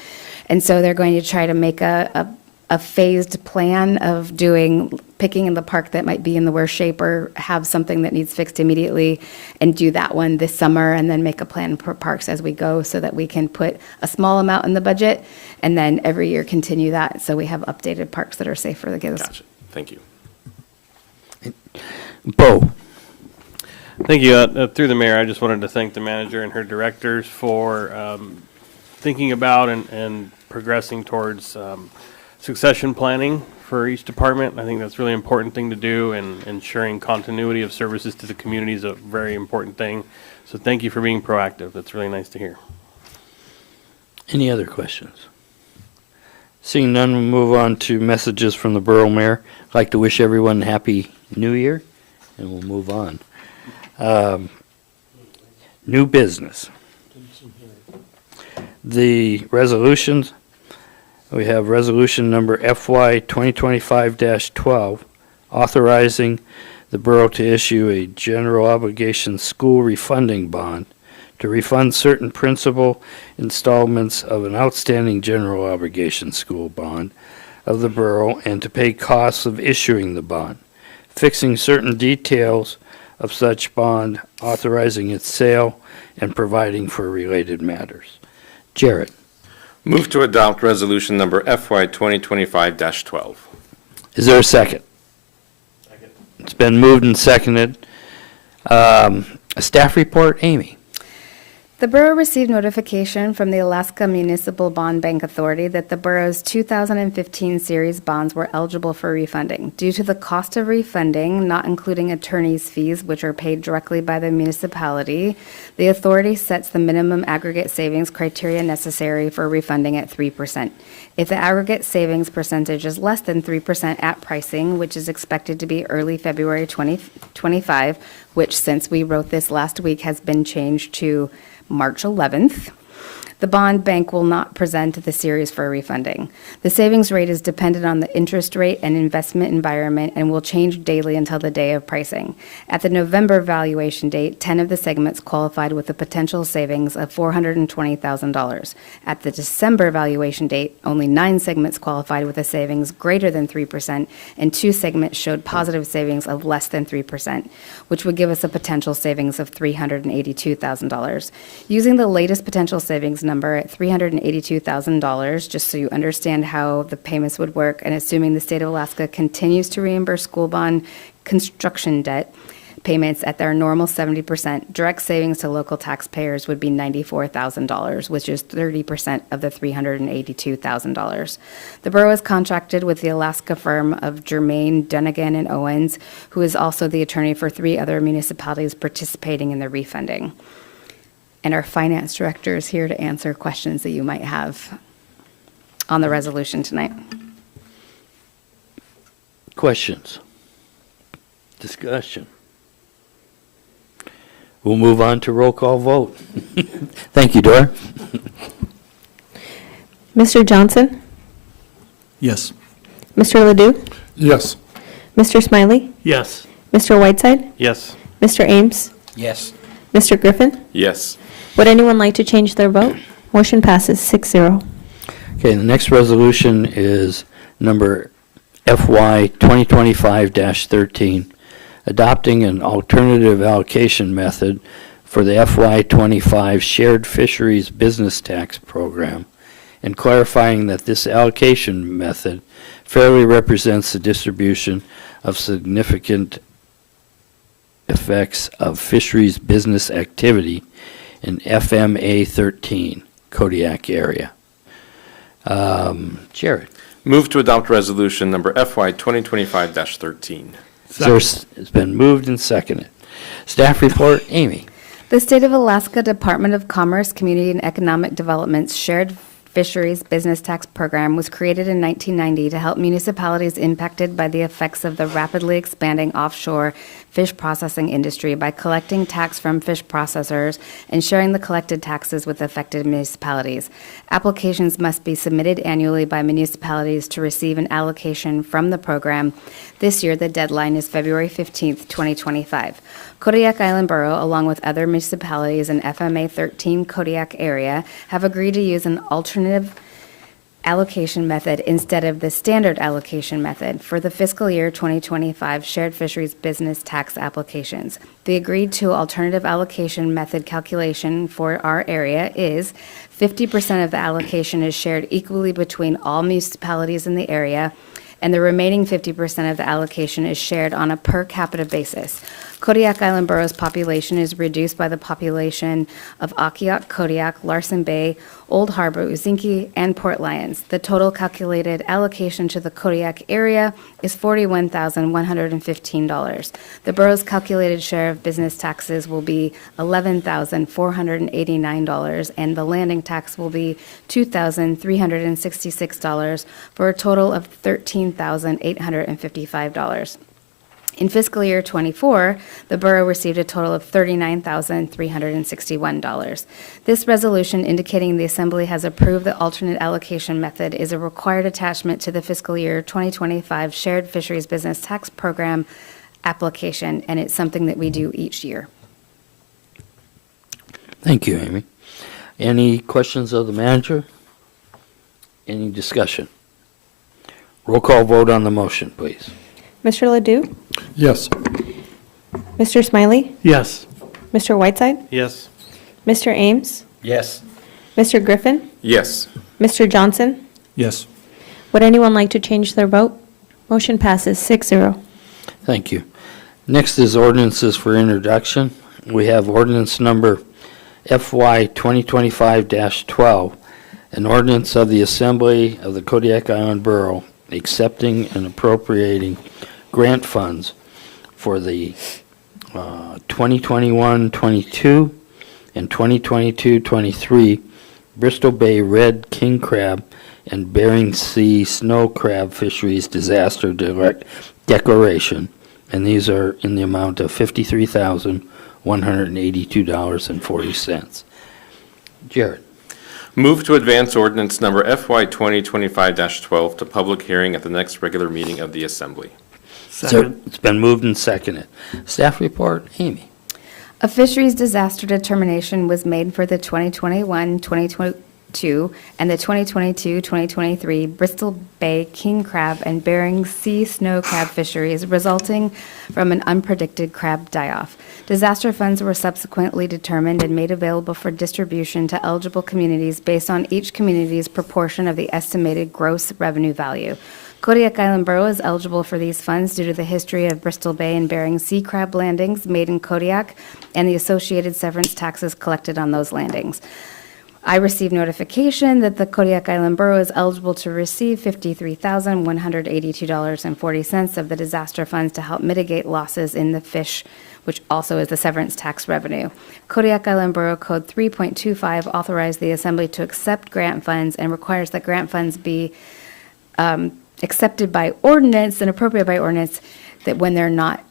And so they're going to try to make a phased plan of picking in the park that might be in the worst shape or have something that needs fixed immediately, and do that one this summer, and then make a plan for parks as we go so that we can put a small amount in the budget and then every year continue that so we have updated parks that are safe for the kids. Gotcha. Thank you. Bo? Thank you. Through the mayor, I just wanted to thank the manager and her directors for thinking about and progressing towards succession planning for each department. I think that's a really important thing to do, and ensuring continuity of services to the community is a very important thing. So thank you for being proactive. That's really nice to hear. Any other questions? Seeing none, we'll move on to messages from the Borough Mayor. I'd like to wish everyone a Happy New Year, and we'll move on. New business. The resolutions, we have resolution number FY 2025-12, authorizing the borough to issue a general obligation school refunding bond to refund certain principal installments of an outstanding general obligation school bond of the borough, and to pay costs of issuing the bond, fixing certain details of such bond, authorizing its sale, and providing for related matters. Jarrett? Move to adopt resolution number FY 2025-12. Is there a second? Second. It's been moved and seconded. A staff report, Amy? The borough received notification from the Alaska Municipal Bond Bank Authority that the borough's 2015 series bonds were eligible for refunding. Due to the cost of refunding, not including attorney's fees, which are paid directly by the municipality, the authority sets the minimum aggregate savings criteria necessary for refunding at 3%. If the aggregate savings percentage is less than 3% at pricing, which is expected to be early February 2025, which since we wrote this last week has been changed to March 11th, the bond bank will not present the series for refunding. The savings rate is dependent on the interest rate and investment environment and will change daily until the day of pricing. At the November valuation date, 10 of the segments qualified with a potential savings of $420,000. At the December valuation date, only 9 segments qualified with a savings greater than 3%, and 2 segments showed positive savings of less than 3%, which would give us a potential savings of $382,000. Using the latest potential savings number at $382,000, just so you understand how the payments would work, and assuming the state of Alaska continues to reimburse school bond construction debt payments at their normal 70%, direct savings to local taxpayers would be $94,000, which is 30% of the $382,000. The borough is contracted with the Alaska firm of Germain, Dunnigan, and Owens, who is also the attorney for 3 other municipalities participating in the refunding. And our finance director is here to answer questions that you might have on the resolution tonight. Questions? Discussion? We'll move on to roll call vote. Thank you, Dora. Mr. Johnson? Yes. Mr. Ledoux? Yes. Mr. Smiley? Yes. Mr. Whiteside? Yes. Mr. Ames? Yes. Mr. Griffin? Yes. Would anyone like to change their vote? Motion passes 6-0. Okay, the next resolution is number FY 2025-13, adopting an alternative allocation method for the FY 25 Shared Fisheries Business Tax Program, and clarifying that this allocation method fairly represents the distribution of significant effects of fisheries business activity in FMA 13, Kodiak area. Jared. Move to adopt resolution number FY 2025-13. It's been moved and seconded. Staff report, Amy. The State of Alaska Department of Commerce, Community and Economic Development's Shared Fisheries Business Tax Program was created in 1990 to help municipalities impacted by the effects of the rapidly expanding offshore fish processing industry by collecting tax from fish processors and sharing the collected taxes with affected municipalities. Applications must be submitted annually by municipalities to receive an allocation from the program. This year, the deadline is February 15th, 2025. Kodiak Island Borough, along with other municipalities in FMA 13 Kodiak area, have agreed to use an alternative allocation method instead of the standard allocation method for the fiscal year 2025 shared fisheries business tax applications. The agreed to alternative allocation method calculation for our area is 50% of the allocation is shared equally between all municipalities in the area, and the remaining 50% of the allocation is shared on a per capita basis. Kodiak Island Borough's population is reduced by the population of Akiak, Kodiak, Larsen Bay, Old Harbor, Uzinki, and Port Lions. The total calculated allocation to the Kodiak area is $41,115. The borough's calculated share of business taxes will be $11,489, and the landing tax will be $2,366 for a total of $13,855. In fiscal year '24, the borough received a total of $39,361. This resolution indicating the Assembly has approved the alternate allocation method is a required attachment to the fiscal year 2025 Shared Fisheries Business Tax Program application, and it's something that we do each year. Thank you, Amy. Any questions of the manager? Any discussion? Roll call vote on the motion, please. Mr. Ledoux? Yes. Mr. Smiley? Yes. Mr. Whiteside? Yes. Mr. Ames? Yes. Mr. Griffin? Yes. Mr. Johnson? Yes. Would anyone like to change their vote? Motion passes 6-0. Thank you. Next is ordinances for introduction. We have ordinance number FY 2025-12, an ordinance of the Assembly of the Kodiak Island Borough accepting and appropriating grant funds for the 2021-22 and 2022-23 Bristol Bay Red King Crab and Bering Sea Snow Crab Fisheries Disaster Declaration, and these are in the amount of $53,182.40. Jared. Move to advance ordinance number FY 2025-12 to public hearing at the next regular meeting of the Assembly. So it's been moved and seconded. Staff report, Amy. A fisheries disaster determination was made for the 2021-2022 and the 2022-2023 Bristol Bay King Crab and Bering Sea Snow Crab fisheries, resulting from an unpredicted crab die-off. Disaster funds were subsequently determined and made available for distribution to eligible communities based on each community's proportion of the estimated gross revenue value. Kodiak Island Borough is eligible for these funds due to the history of Bristol Bay and Bering Sea crab landings made in Kodiak and the associated severance taxes collected on those landings. I received notification that the Kodiak Island Borough is eligible to receive $53,182.40 of the disaster funds to help mitigate losses in the fish, which also is the severance tax revenue. Kodiak Island Borough Code 3.25 authorized the Assembly to accept grant funds and requires that grant funds be accepted by ordinance and appropriated by ordinance that when they're not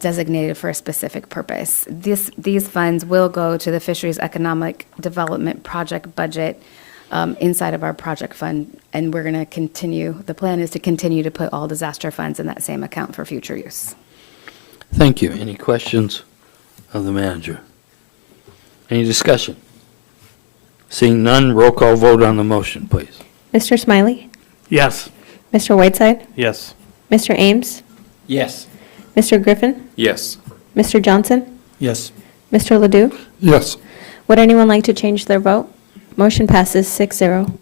designated for a specific purpose. These funds will go to the Fisheries Economic Development Project budget inside of our project fund, and we're going to continue, the plan is to continue to put all disaster funds in that same account for future use. Thank you. Any questions of the manager? Any discussion? Seeing none, roll call vote on the motion, please. Mr. Smiley? Yes. Mr. Whiteside? Yes. Mr. Ames? Yes. Mr. Griffin? Yes. Mr. Johnson? Yes. Mr. Ledoux? Yes. Would anyone like to change their vote? Motion passes 6-0.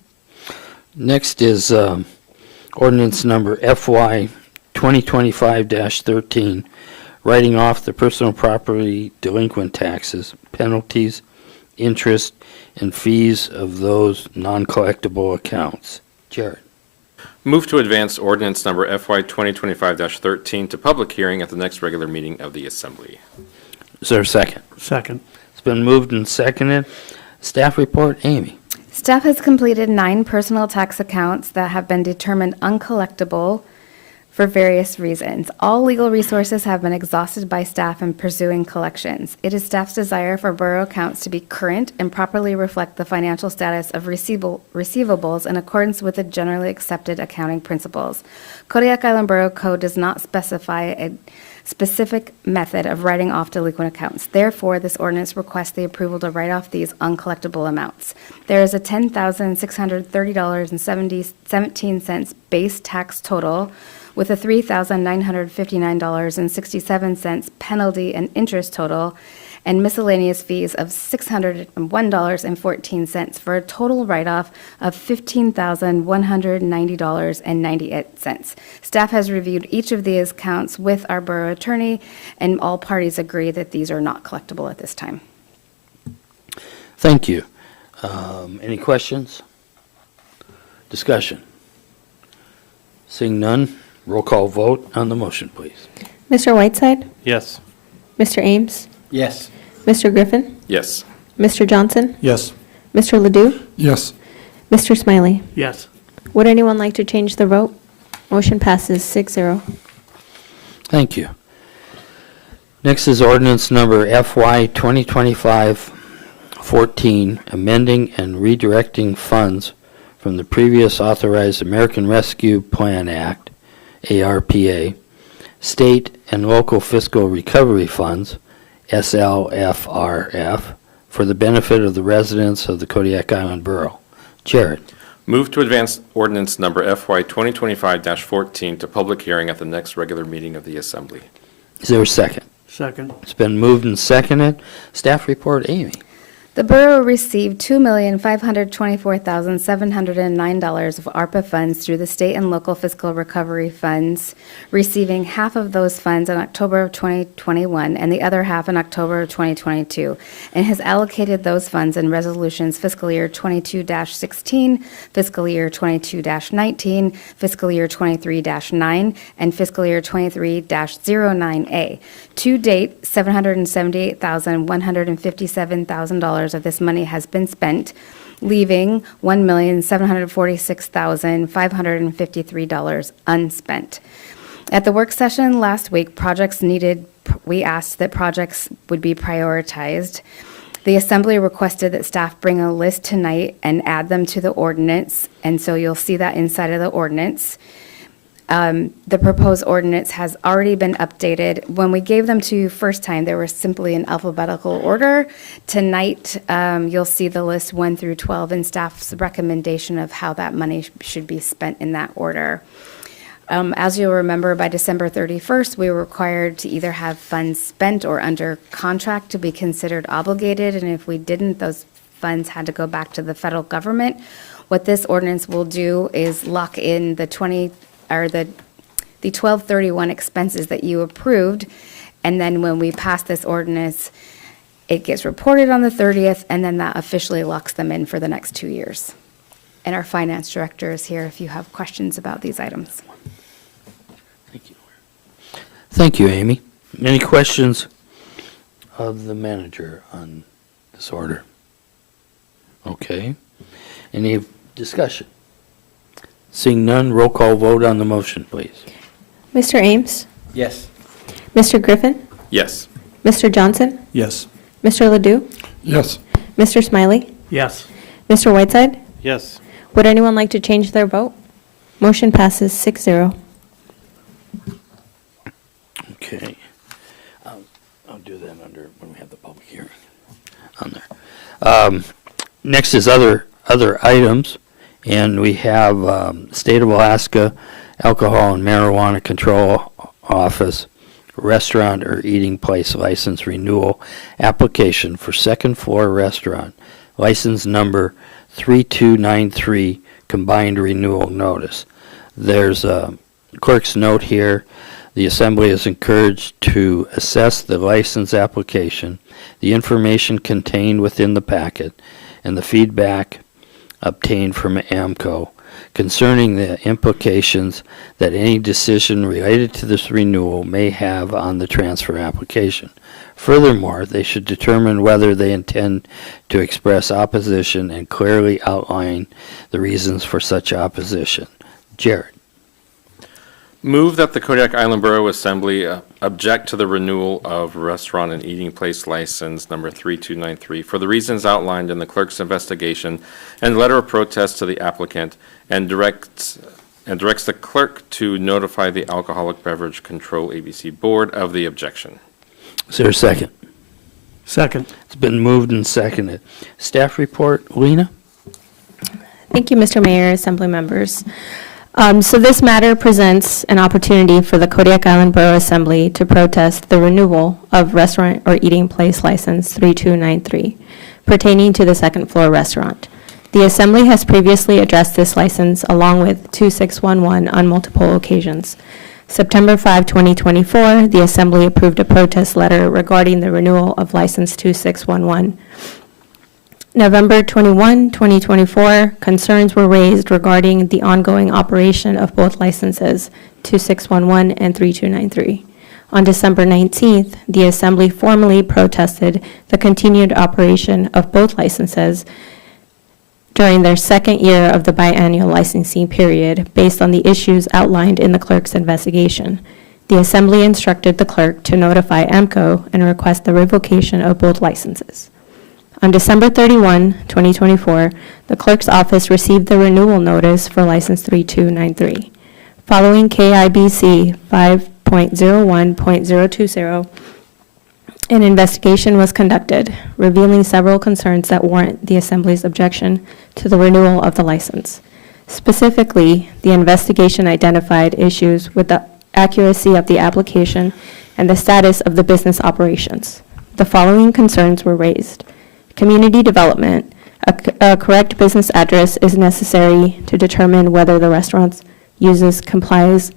Next is ordinance number FY 2025-13, writing off the personal property delinquent taxes, penalties, interest, and fees of those non-collectible accounts. Jared. Move to advance ordinance number FY 2025-13 to public hearing at the next regular meeting of the Assembly. Is there a second? Second. It's been moved and seconded. Staff report, Amy. Staff has completed 9 personal tax accounts that have been determined uncollectible for various reasons. All legal resources have been exhausted by staff in pursuing collections. It is staff's desire for borough accounts to be current and properly reflect the financial status of receivables in accordance with the generally accepted accounting principles. Kodiak Island Borough Code does not specify a specific method of writing off delinquent accounts. Therefore, this ordinance requests the approval to write off these uncollectible amounts. There is a $10,630.17 base tax total, with a $3,959.67 penalty and interest total, and miscellaneous fees of $601.14 for a total write-off of $15,190.98. Staff has reviewed each of these accounts with our borough attorney, and all parties agree that these are not collectible at this time. Thank you. Any questions? Discussion? Seeing none, roll call vote on the motion, please. Mr. Whiteside? Yes. Mr. Ames? Yes. Mr. Griffin? Yes. Mr. Johnson? Yes. Mr. Ledoux? Yes. Mr. Smiley? Yes. Would anyone like to change their vote? Motion passes 6-0. Thank you. Next is ordinance number FY 2025-14, amending and redirecting funds from the previous authorized American Rescue Plan Act, ARPA, state and local fiscal recovery funds, SLFRF, for the benefit of the residents of the Kodiak Island Borough. Jared. Move to advance ordinance number FY 2025-14 to public hearing at the next regular meeting of the Assembly. Is there a second? Second. It's been moved and seconded. Staff report, Amy. The borough received $2,524,709 of ARPA funds through the state and local fiscal recovery funds, receiving half of those funds in October of 2021 and the other half in October of 2022, and has allocated those funds in resolutions fiscal year 22-16, fiscal year 22-19, fiscal year 23-9, and fiscal year 23-09A. To date, $778,157,000 of this money has been spent, leaving $1,746,553 unspent. At the work session last week, we asked that projects would be prioritized. The Assembly requested that staff bring a list tonight and add them to the ordinance, and so you'll see that inside of the ordinance. The proposed ordinance has already been updated. When we gave them to you first time, they were simply in alphabetical order. Tonight, you'll see the list 1 through 12 and staff's recommendation of how that money should be spent in that order. As you'll remember, by December 31st, we were required to either have funds spent or under contract to be considered obligated, and if we didn't, those funds had to go back to the federal government. What this ordinance will do is lock in the 1231 expenses that you approved, and then when we pass this ordinance, it gets reported on the 30th, and then that officially locks them in for the next 2 years. And our finance director is here if you have questions about these items. Thank you. Thank you, Amy. Any questions of the manager on this order? Okay. Any discussion? Seeing none, roll call vote on the motion, please. Mr. Ames? Yes. Mr. Griffin? Yes. Mr. Johnson? Yes. Mr. Ledoux? Yes. Mr. Smiley? Yes. Mr. Whiteside? Yes. Would anyone like to change their vote? Motion passes 6-0. Okay. I'll do that under, when we have the public hearing on there. Next is other items, And we have State of Alaska Alcohol and Marijuana Control Office restaurant or eating place license renewal application for second floor restaurant, license number 3293, combined renewal notice. There's a clerk's note here. The assembly is encouraged to assess the license application, the information contained within the packet, and the feedback obtained from AMCO concerning the implications that any decision related to this renewal may have on the transfer application. Furthermore, they should determine whether they intend to express opposition and clearly outline the reasons for such opposition. Jared. Move that the Kodiak Island Borough Assembly object to the renewal of restaurant and eating place license number 3293 for the reasons outlined in the clerk's investigation and letter of protest to the applicant, and directs the clerk to notify the Alcoholic Beverage Control ABC Board of the objection. Is there a second? Second. It's been moved and seconded. Staff report, Lena? Thank you, Mr. Mayor, Assembly members. So this matter presents an opportunity for the Kodiak Island Borough Assembly to protest the renewal of restaurant or eating place license 3293 pertaining to the second floor restaurant. The Assembly has previously addressed this license along with 2611 on multiple occasions. September 5, 2024, the Assembly approved a protest letter regarding the renewal of license 2611. November 21, 2024, concerns were raised regarding the ongoing operation of both licenses, 2611 and 3293. On December 19th, the Assembly formally protested the continued operation of both licenses during their second year of the biannual licensing period based on the issues outlined in the clerk's investigation. The Assembly instructed the clerk to notify AMCO and request the revocation of both licenses. On December 31, 2024, the clerk's office received the renewal notice for license 3293. Following KIBC 5.01.020, an investigation was conducted, revealing several concerns that warrant the Assembly's objection to the renewal of the license. Specifically, the investigation identified issues with the accuracy of the application and the status of the business operations. The following concerns were raised. Community development. A correct business address is necessary to determine whether the restaurant's uses complies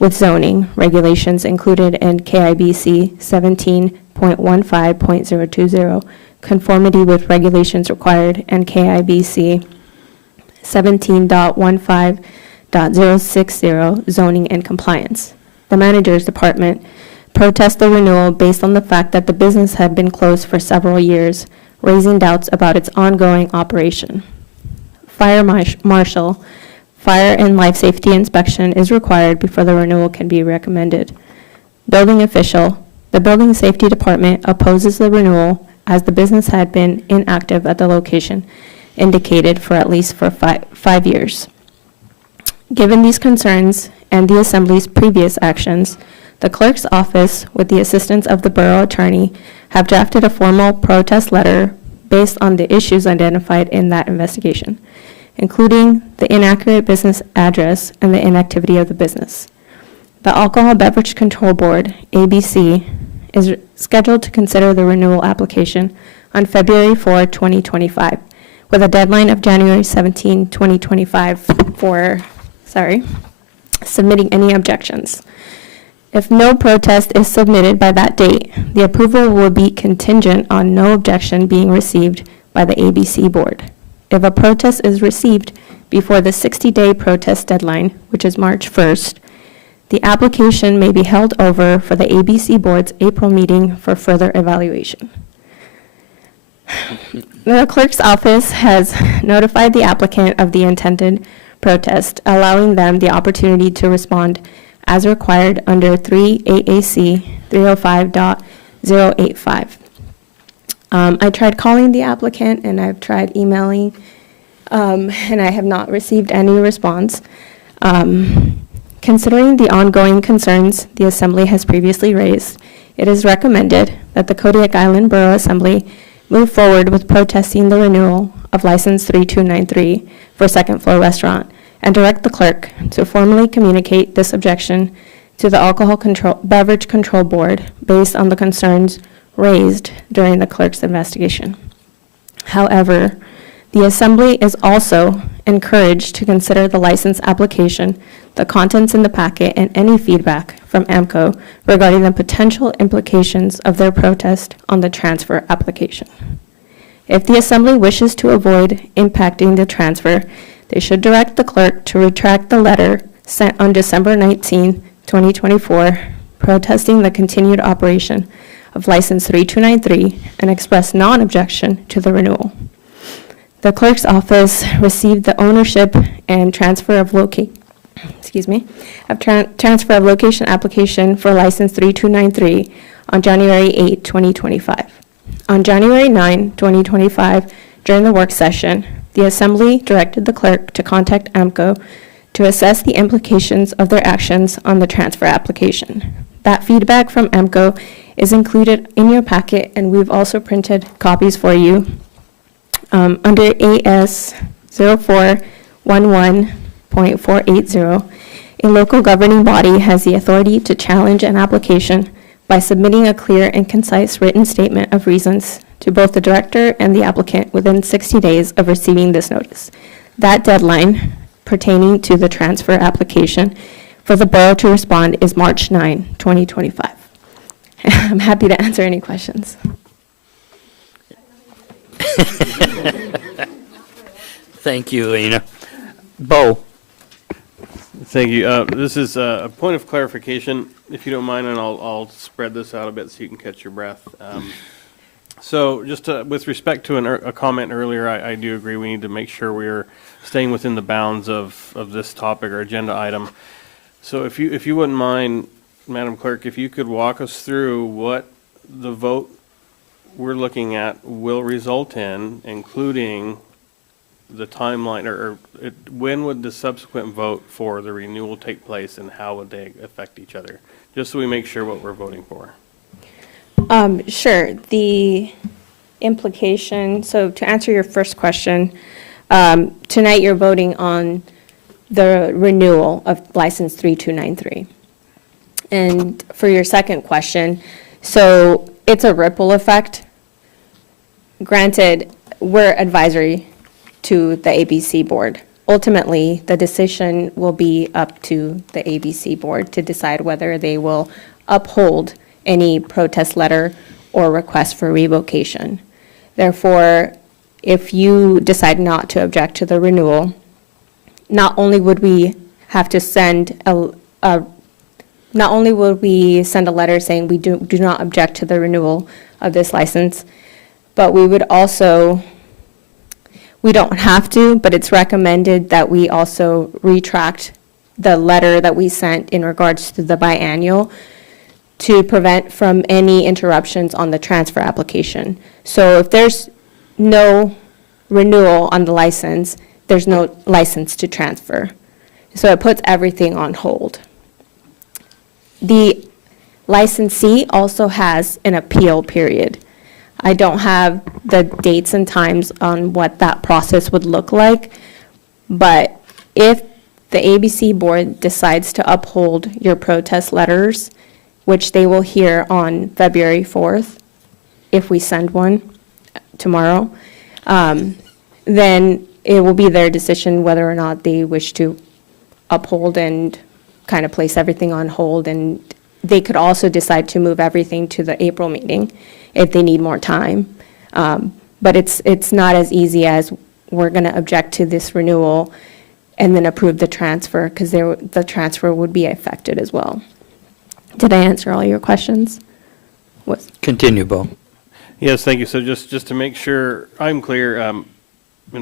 with zoning regulations included in KIBC 17.15.020, conformity with regulations required, and KIBC 17.15.060, zoning and compliance. The Manager's Department protests the renewal based on the fact that the business had been closed for several years, raising doubts about its ongoing operation. Fire Marshal. Fire and life safety inspection is required before the renewal can be recommended. Building official. The Building Safety Department opposes the renewal as the business had been inactive at the location indicated for at least 5 years. Given these concerns and the Assembly's previous actions, the Clerk's Office, with the assistance of the Borough Attorney, have drafted a formal protest letter based on the issues identified in that investigation, including the inaccurate business address and the inactivity of the business. The Alcohol Beverage Control Board, ABC, is scheduled to consider the renewal application on February 4, 2025, with a deadline of January 17, 2025 for submitting any objections. If no protest is submitted by that date, the approval will be contingent on no objection being received by the ABC Board. If a protest is received before the 60-day protest deadline, which is March 1st, the application may be held over for the ABC Board's April meeting for further evaluation. The Clerk's Office has notified the applicant of the intended protest, allowing them the opportunity to respond as required under 3 AAC 305.085. I tried calling the applicant and I've tried emailing, and I have not received any response. Considering the ongoing concerns the Assembly has previously raised, it is recommended that the Kodiak Island Borough Assembly move forward with protesting the renewal of License 3293 for second floor restaurant, and direct the clerk to formally communicate this objection to the Beverage Control Board based on the concerns raised during the clerk's investigation. However, the Assembly is also encouraged to consider the license application, the contents in the packet, and any feedback from AMCO regarding the potential implications of their protest on the transfer application. If the Assembly wishes to avoid impacting the transfer, they should direct the clerk to retract the letter sent on December 19, 2024, protesting the continued operation of License 3293 and express non-objection to the renewal. The clerk's office received the ownership and transfer of transfer of location application for License 3293 on January 8, 2025. On January 9, 2025, during the work session, the Assembly directed the clerk to contact AMCO to assess the implications of their actions on the transfer application. That feedback from AMCO is included in your packet, and we've also printed copies for you. Under AS 0411.480, a local governing body has the authority to challenge an application by submitting a clear and concise written statement of reasons to both the director and the applicant within 60 days of receiving this notice. That deadline pertaining to the transfer application for the borough to respond is March 9, 2025. I'm happy to answer any questions. Thank you, Lena. Bo? Thank you. This is a point of clarification, if you don't mind, and I'll spread this out a bit so you can catch your breath. So just with respect to a comment earlier, I do agree we need to make sure we're staying within the bounds of this topic or agenda item. So if you wouldn't mind, Madam Clerk, if you could walk us through what the vote we're looking at will result in, including the timeline, when would the subsequent vote for the renewal take place and how would they affect each other? Just so we make sure what we're voting for. Sure. The implication, so to answer your first question, tonight you're voting on the renewal of License 3293. And for your second question, so it's a ripple effect. Granted, we're advisory to the ABC board. Ultimately, the decision will be up to the ABC board to decide whether they will uphold any protest letter or request for revocation. Therefore, if you decide not to object to the renewal, not only would we have to send not only would we send a letter saying we do not object to the renewal of this license, but we would also, we don't have to, but it's recommended that we also retract the letter that we sent in regards to the biannual to prevent from any interruptions on the transfer application. So if there's no renewal on the license, there's no license to transfer. So it puts everything on hold. The licensee also has an appeal period. I don't have the dates and times on what that process would look like, but if the ABC board decides to uphold your protest letters, which they will hear on February 4th, if we send one tomorrow, then it will be their decision whether or not they wish to uphold and kind of place everything on hold. And they could also decide to move everything to the April meeting if they need more time. But it's not as easy as we're going to object to this renewal and then approve the transfer, because the transfer would be affected as well. Did I answer all your questions? Continue, Bo. Yes, thank you. So just to make sure I'm clear, and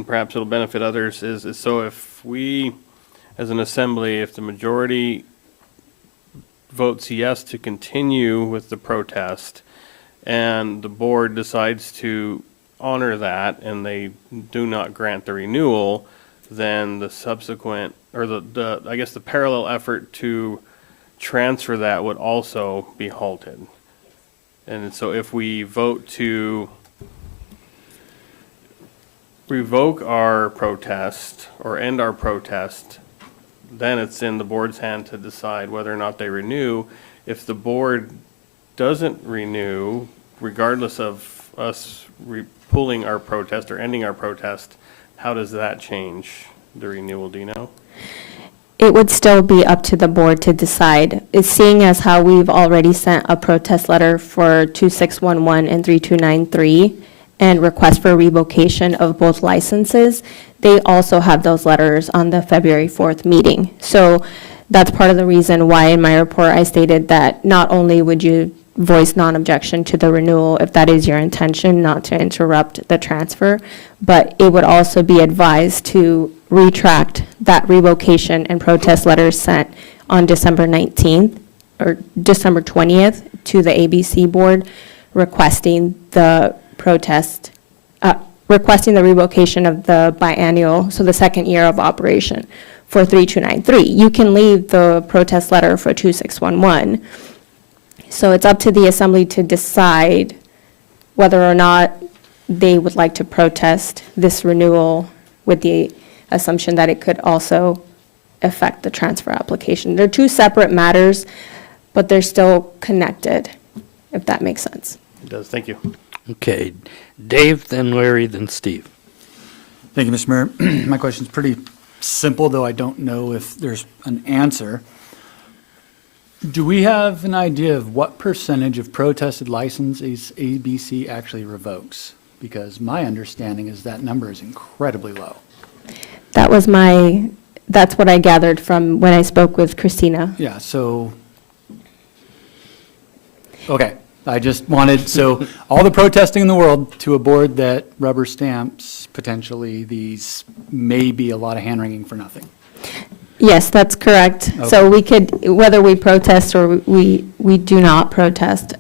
perhaps it'll benefit others, is so if we, as an assembly, if the majority votes yes to continue with the protest, and the board decides to honor that, and they do not grant the renewal, then the subsequent, or I guess the parallel effort to transfer that would also be halted. And so if we vote to revoke our protest or end our protest, then it's in the board's hand to decide whether or not they renew. If the board doesn't renew, regardless of us pulling our protest or ending our protest, how does that change the renewal, do you know? It would still be up to the board to decide. Seeing as how we've already sent a protest letter for 2611 and 3293 and request for revocation of both licenses, they also have those letters on the February 4th meeting. So that's part of the reason why in my report I stated that not only would you voice non-objection to the renewal if that is your intention, not to interrupt the transfer, but it would also be advised to retract that revocation and protest letters sent on December 19th or December 20th to the ABC board requesting the requesting the revocation of the biannual, so the second year of operation for 3293. You can leave the protest letter for 2611. So it's up to the assembly to decide whether or not they would like to protest this renewal with the assumption that it could also affect the transfer application. They're two separate matters, but they're still connected, if that makes sense. It does, thank you. Okay, Dave, then Larry, then Steve. Thank you, Mr. Mayor. My question's pretty simple, though I don't know if there's an answer. Do we have an idea of what percentage of protested licenses ABC actually revokes? Because my understanding is that number is incredibly low. That's what I gathered from when I spoke with Christina. Yeah, so, okay, I just wanted, so all the protesting in the world to a board that rubber stamps potentially these may be a lot of hand-wringing for nothing. Yes, that's correct. Okay. So we could, whether we protest or we do not protest,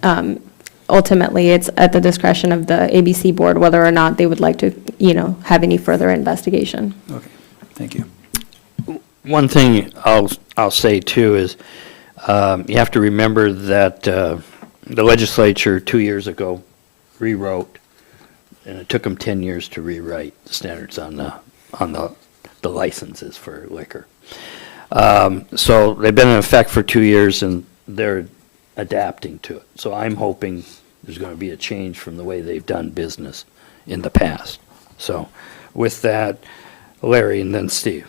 ultimately, it's at the discretion of the ABC board whether or not they would like to, have any further investigation. Okay, thank you. One thing I'll say too is you have to remember that the legislature 2 years ago rewrote, and it took them 10 years to rewrite the standards on the licenses for liquor. So they've been in effect for 2 years and they're adapting to it. So I'm hoping there's going to be a change from the way they've done business in the past. So with that, Larry and then Steve.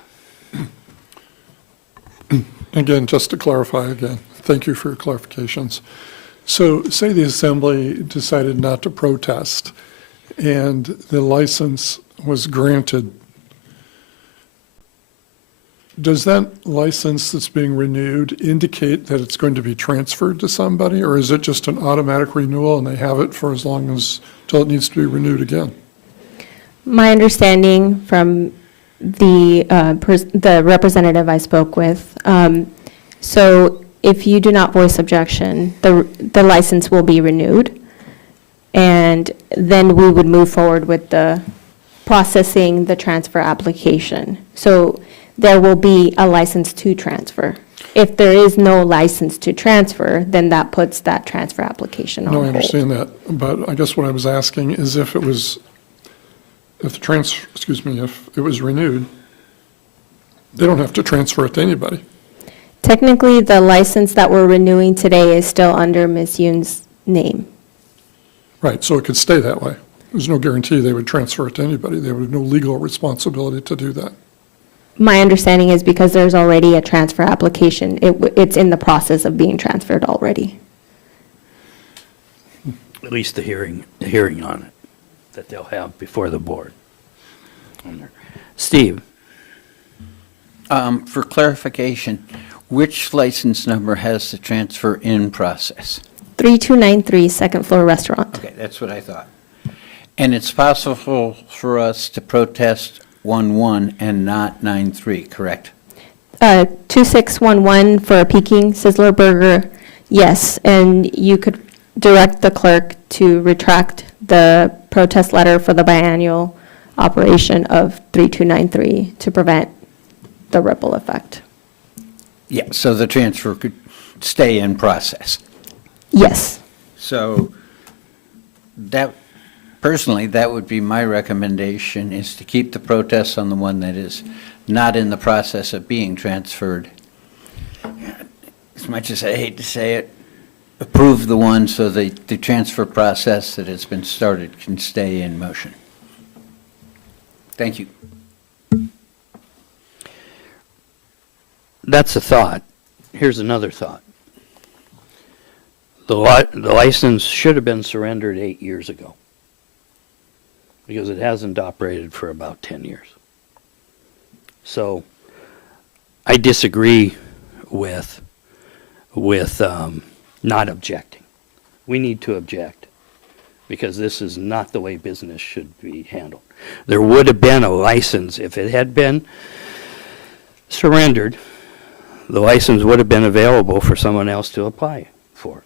Again, just to clarify again, thank you for your clarifications. So say the assembly decided not to protest and the license was granted. Does that license that's being renewed indicate that it's going to be transferred to somebody, or is it just an automatic renewal and they have it for as long as, till it needs to be renewed again? My understanding from the representative I spoke with, so if you do not voice objection, the license will be renewed, and then we would move forward with the processing the transfer application. So there will be a license to transfer. If there is no license to transfer, then that puts that transfer application on No, hold. I understand that, but I guess what I was asking is if it was renewed, they don't have to transfer it to anybody. Technically, the license that we're renewing today is still under Ms. Yoon's name. Right, so it could stay that way. There's no guarantee they would transfer it to anybody. They would have no legal responsibility to do that. My understanding is because there's already a transfer application, it's in the process of being transferred already. At least the hearing on it that they'll have before the board. Steve. For clarification, which license number has the transfer in process? 3293 Second Floor Restaurant. Okay, that's what I thought. And it's possible for us to protest 1-1 and not 9-3, correct? 2611 for a Peking Sizzler Burger, yes. And you could direct the clerk to retract the protest letter for the biannual operation of 3293 to prevent the ripple effect. Yeah, so the transfer could stay in process. Yes. So that personally, that would be my recommendation, is to keep the protests on the one that is not in the process of being transferred. As much as I hate to say it, approve the one so the transfer process that has been started can stay in motion. Thank you. That's a thought. Here's another thought. The license should have been surrendered 8 years ago because it hasn't operated for about 10 years. So I disagree with not objecting. We need to object because this is not the way business should be handled. There would have been a license if it had been surrendered. The license would have been available for someone else to apply for.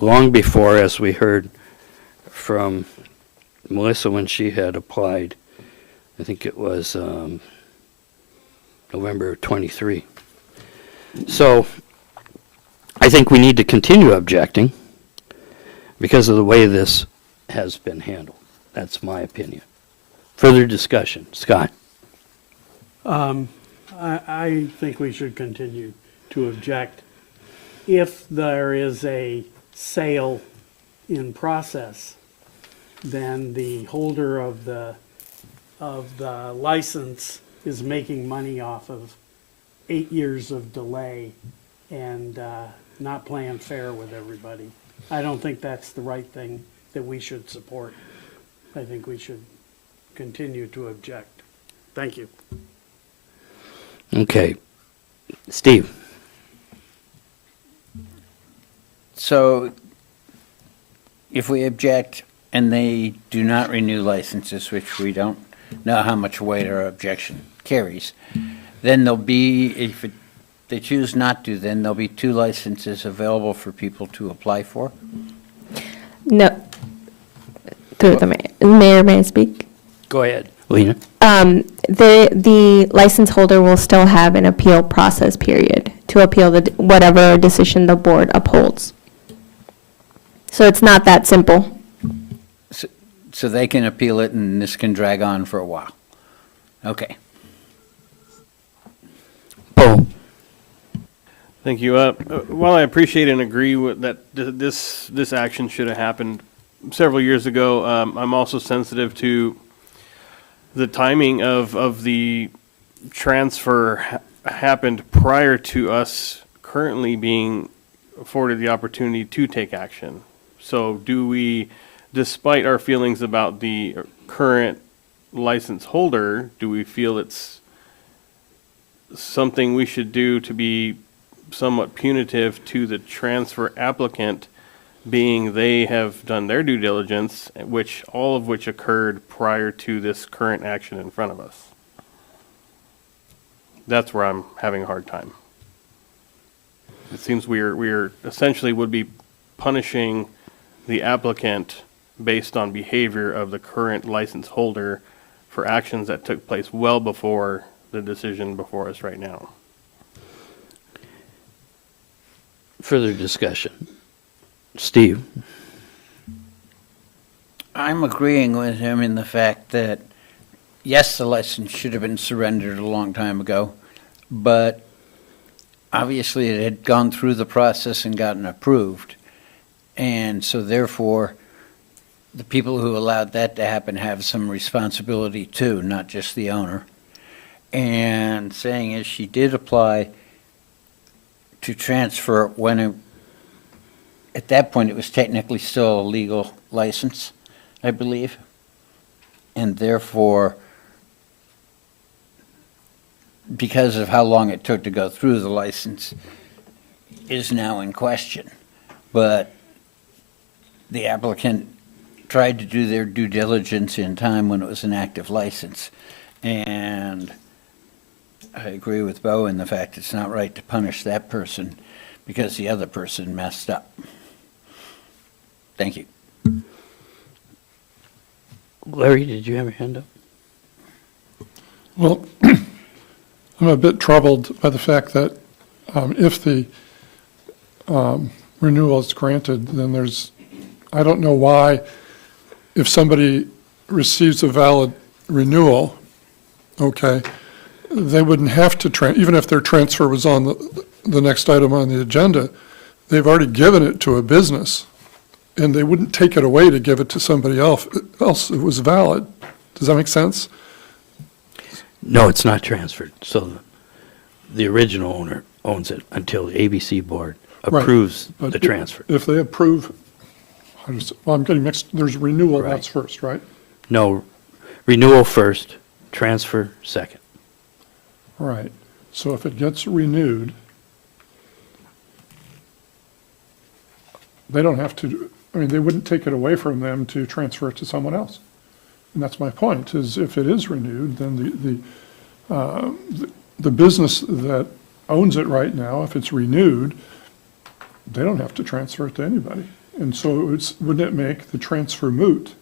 Long before, as we heard from Melissa when she had applied, I think it was November 23. So I think we need to continue objecting because of the way this has been handled. That's my opinion. Further discussion. Scott? I think we should continue to object. If there is a sale in process, then the holder of the license is making money off of 8 years of delay and not playing fair with everybody. I don't think that's the right thing that we should support. I think we should continue to object. Thank you. Okay. Steve? So if we object and they do not renew licenses, which we don't know how much weight our objection carries, then there'll be, if they choose not to, then there'll be 2 licenses available for people to apply for? No. Through the mayor, may I speak? Go ahead. Lena? The license holder will still have an appeal process period to appeal whatever decision the board upholds. So it's not that simple. So they can appeal it and this can drag on for a while? Okay. Paul? Thank you. While I appreciate and agree with that this action should have happened several years ago, I'm also sensitive to the timing of the transfer happened prior to us currently being afforded the opportunity to take action. So do we, despite our feelings about the current license holder, do we feel it's something we should do to be somewhat punitive to the transfer applicant, being they have done their due diligence, all of which occurred prior to this current action in front of us? That's where I'm having a hard time. It seems we're essentially would be punishing the applicant based on behavior of the current license holder for actions that took place well before the decision before us right now. Further discussion. Steve? I'm agreeing with him in the fact that, yes, the license should have been surrendered a long time ago, but obviously it had gone through the process and gotten approved. And so therefore, the people who allowed that to happen have some responsibility too, not just the owner. And saying is she did apply to transfer when at that point it was technically still a legal license, I believe. And therefore, because of how long it took to go through the license, is now in question. But the applicant tried to do their due diligence in time when it was an active license. And I agree with Bo in the fact it's not right to punish that person because the other person messed up. Thank you. Larry, did you have your hand up? Well, I'm a bit troubled by the fact that if the renewal is granted, then I don't know why if somebody receives a valid renewal, okay, they wouldn't have to, even if their transfer was on the next item on the agenda, they've already given it to a business, and they wouldn't take it away to give it to somebody else if it was valid. Does that make sense? No, it's not transferred. So the original owner owns it until the ABC board Right. approves But the transfer. If they approve, well, I'm getting mixed, there's renewal, Right. that's first, right? No, renewal first, transfer second. Right. So if it gets renewed, they don't have to, I mean, they wouldn't take it away from them to transfer it to someone else. And that's my point, is if it is renewed, then the business that owns it right now, if it's renewed, they don't have to transfer it to anybody. And so wouldn't it make the transfer moot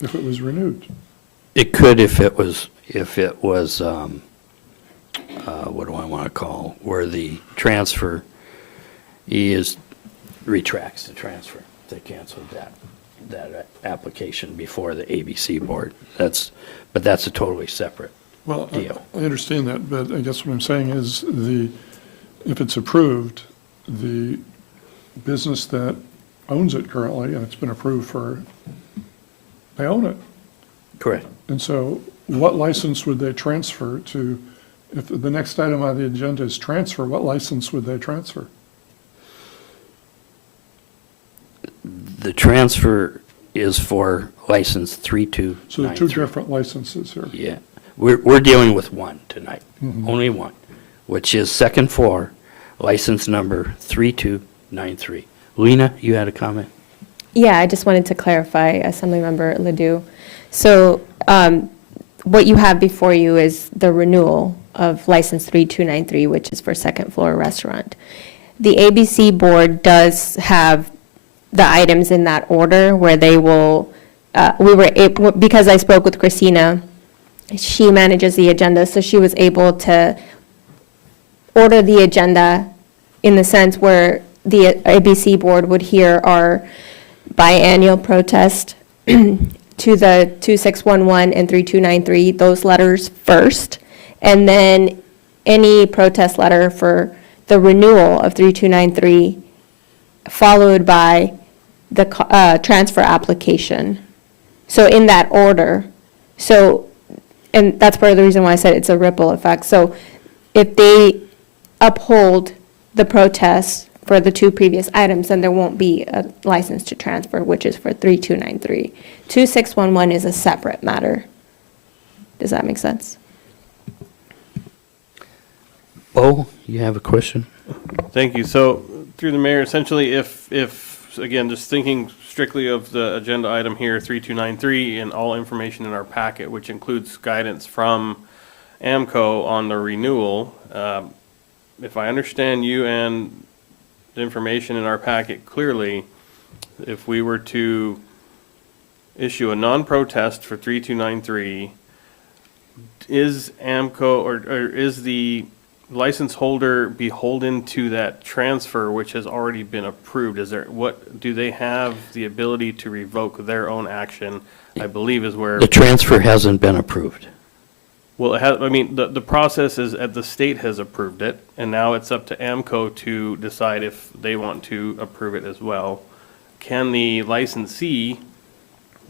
if it was renewed? It could if it was, what do I want to call, where the transfer retracts the transfer. They canceled that application before the ABC board. But that's a totally separate Well, deal. I understand that, but I guess what I'm saying is if it's approved, the business that owns it currently, and it's been approved they own it. Correct. And so what license would they transfer to, if the next item on the agenda is transfer, what license would they transfer? The transfer is for license 3293. So there are two different licenses here. Yeah. We're dealing with one tonight, only one, which is second floor, license number 3293. Lena, you had a comment? Yeah, I just wanted to clarify, Assemblymember Ledoux. So what you have before you is the renewal of license 3293, which is for second floor restaurant. The ABC board does have the items in that order where they will, because I spoke with Christina, she manages the agenda, so she was able to order the agenda in the sense where the ABC board would hear our biannual protest to the 2611 and 3293, those letters first, and then any protest letter for the renewal of 3293, followed by the transfer application. So in that order. So, and that's part of the reason why I said it's a ripple effect. So if they uphold the protests for the two previous items, then there won't be a license to transfer, which is for 3293. 2611 is a separate matter. Does that make sense? Bo, you have a question? Thank you. So through the mayor, essentially, if again, just thinking strictly of the agenda item here, 3293, and all information in our packet, which includes guidance from AMCO on the renewal, if I understand you and the information in our packet clearly, if we were to issue a non-protest for 3293, is AMCO or is the license holder beholden to that transfer which has already been approved? Do they have the ability to revoke their own action? I believe is where. The transfer hasn't been approved. Well, the process is the state has approved it, and now it's up to AMCO to decide if they want to approve it as well. Can the licensee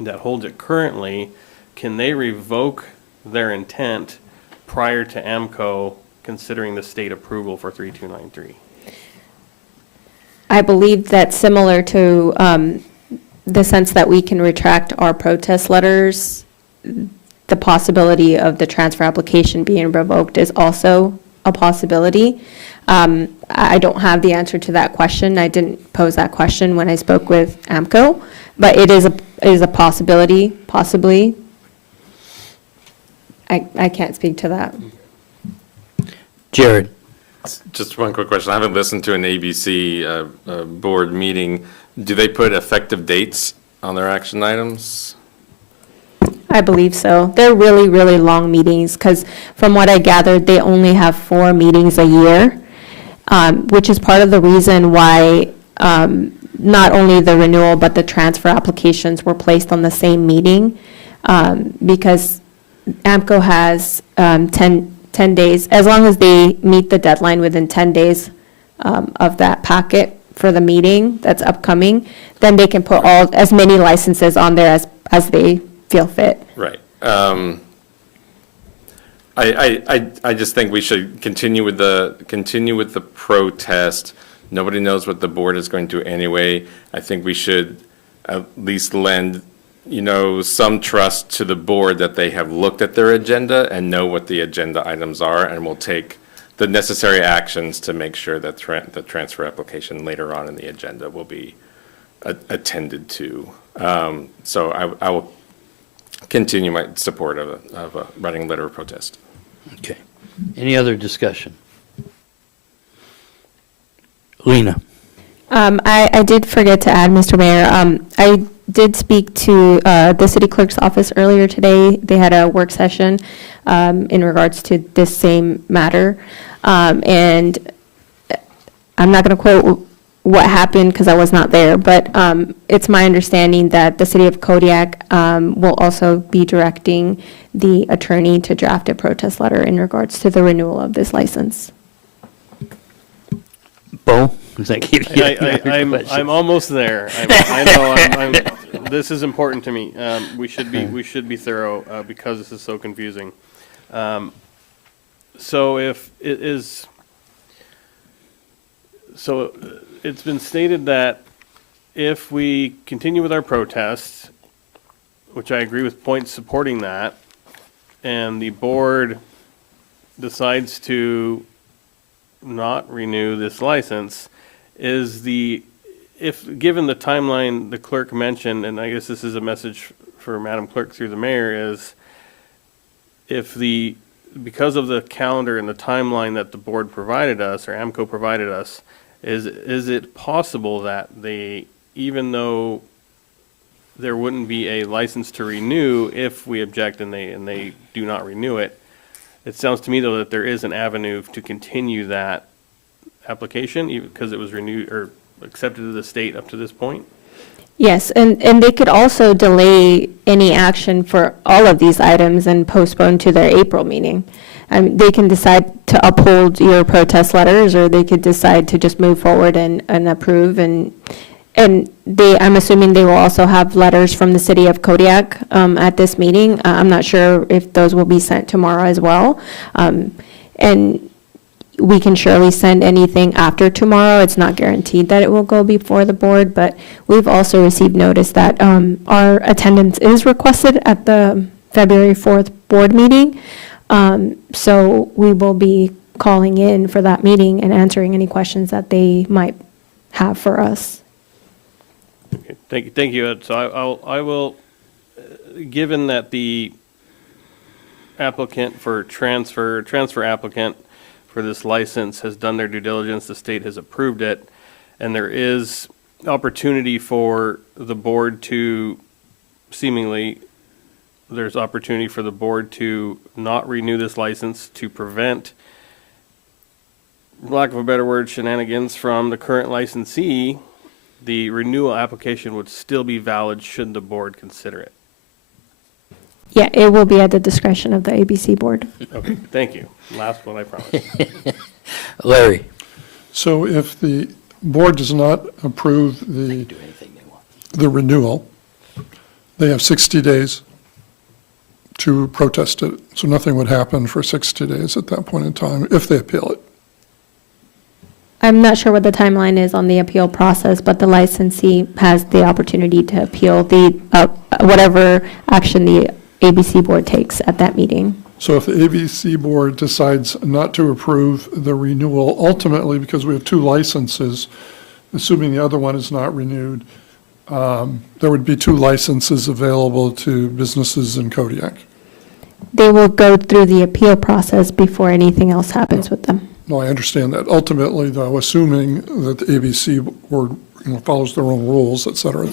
that holds it currently, can they revoke their intent prior to AMCO considering the state approval for 3293? I believe that's similar to the sense that we can retract our protest letters. The possibility of the transfer application being revoked is also a possibility. I don't have the answer to that question. I didn't pose that question when I spoke with AMCO, but it is a possibility, possibly. I can't speak to that. Jared? Just one quick question. I haven't listened to an ABC board meeting. Do they put effective dates on their action items? I believe so. They're really, really long meetings because from what I gathered, they only have 4 meetings a year, which is part of the reason why not only the renewal, but the transfer applications were placed on the same meeting, because AMCO has 10 days, as long as they meet the deadline within 10 days of that packet for the meeting that's upcoming, then they can put as many licenses on there as they feel fit. Right. I just think we should continue with the protest. Nobody knows what the board is going to do anyway. I think we should at least lend, some trust to the board that they have looked at their agenda and know what the agenda items are, and will take the necessary actions to make sure that the transfer application later on in the agenda will be attended to. So I will continue my support of writing a letter of protest. Okay. Any other discussion? Lena? I did forget to add, Mr. Mayor, I did speak to the city clerk's office earlier today. They had a work session in regards to this same matter. And I'm not going to quote what happened because I was not there, but it's my understanding that the city of Kodiak will also be directing the attorney to draft a protest letter in regards to the renewal of this license. Bo? Is that giving you another I'm question? almost there. I know, this is important to me. We should be thorough, because this is so confusing. So it's been stated that if we continue with our protests, which I agree with points supporting that, and the board decides to not renew this license, if given the timeline the clerk mentioned, and I guess this is a message for Madam Clerk through the mayor, is because of the calendar and the timeline that the board provided us, or AMCO provided us, is it possible that even though there wouldn't be a license to renew if we object and they do not renew it, it sounds to me though that there is an avenue to continue that application because it was renewed or accepted to the state up to this point? Yes, and they could also delay any action for all of these items and postpone to their April meeting. They can decide to uphold your protest letters, or they could decide to just move forward and approve. And I'm assuming they will also have letters from the city of Kodiak at this meeting. I'm not sure if those will be sent tomorrow as well. And we can surely send anything after tomorrow. It's not guaranteed that it will go before the board, but we've also received notice that our attendance is requested at the February 4th board meeting. So we will be calling in for that meeting and answering any questions that they might have for us. Okay, thank you, Ed. So I will, given that the applicant for transfer applicant for this license has done their due diligence, the state has approved it, and there is opportunity for the board to there's opportunity for the board to not renew this license to prevent, for lack of a better word, shenanigans from the current licensee. The renewal application would still be valid should the board consider it. Yeah, it will be at the discretion of the ABC board. Okay, thank you. Last one, I promise. Larry? So if the board does not approve the renewal, they have 60 days to protest it. So nothing would happen for 60 days at that point in time if they appeal it. I'm not sure what the timeline is on the appeal process, but the licensee has the opportunity to appeal the whatever action the ABC board takes at that meeting. So if the ABC board decides not to approve the renewal, ultimately, because we have two licenses, assuming the other one is not renewed, there would be two licenses available to businesses in Kodiak. They will go through the appeal process before anything else happens with them. No, I understand that. Ultimately, though, assuming that the ABC board follows their own rules, et cetera,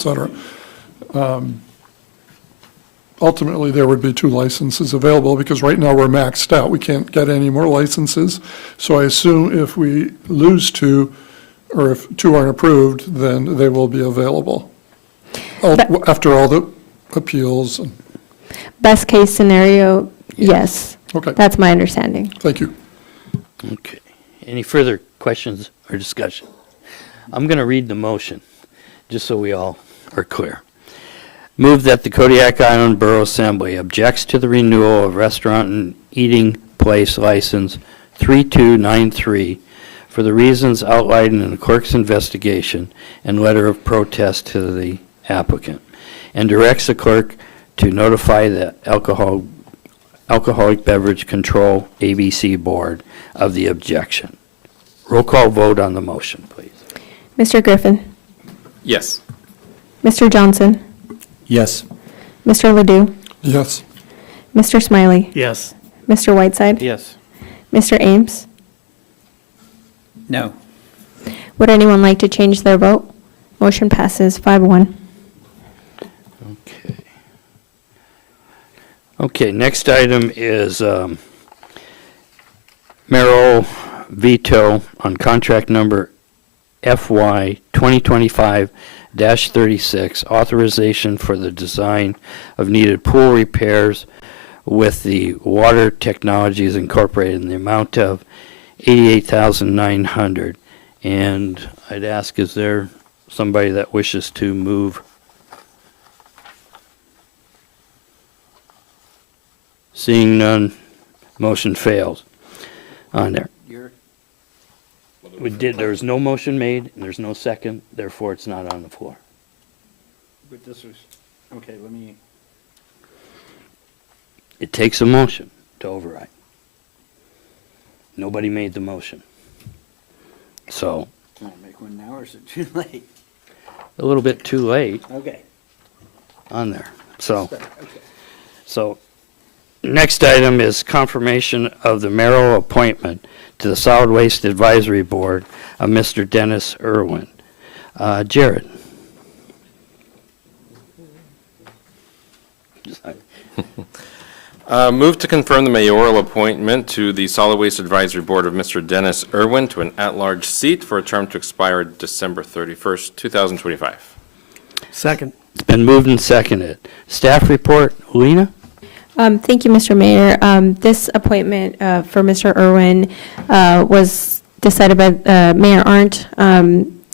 ultimately, there would be two licenses available because right now we're maxed out. We can't get any more licenses. So I assume if we lose two, or if two aren't approved, then they will be available. But- After all the appeals, and- Best case scenario, yes. okay, That's my understanding. thank you. Okay. Any further questions or discussion? I'm going to read the motion, just so we all are clear. Move that the Kodiak Island Borough Assembly objects to the renewal of restaurant and eating place license 3293 for the reasons outlined in the clerk's investigation and letter of protest to the applicant, and directs the clerk to notify the Alcoholic Beverage Control ABC Board of the objection. Roll call vote on the motion, please. Mr. Griffin, Yes. Mr. Johnson, Yes. Mr. Ledoux, Yes, Mr. Smiley, Yes. Mr. Whiteside, Yes. Mr. Ames. No. Would anyone like to change their vote? Motion passes 5-1. Okay. Okay, next item is mayoral veto on contract number FY 2025-36, authorization for the design of needed pool repairs with the Water Technologies Incorporated in the amount of $88,900. And I'd ask, is there somebody that wishes to move? Seeing none, motion fails on there. There's no motion made, and there's no second, therefore it's not on the floor. But this was, okay, let me. It takes a motion to override. Nobody made the motion. So, Can I make one now, or is it too late? a little bit too late Okay. on there. So, Okay. next item is confirmation of the mayoral appointment to the Solid Waste Advisory Board of Mr. Dennis Irwin. Jared. Move to confirm the mayoral appointment to the Solid Waste Advisory Board of Mr. Dennis Irwin to an at-large seat for a term to expire December 31st, 2025. Second. It's been moved and seconded. Staff report, Lena? Thank you, Mr. Mayor. This appointment for Mr. Irwin was decided by Mayor Arndt.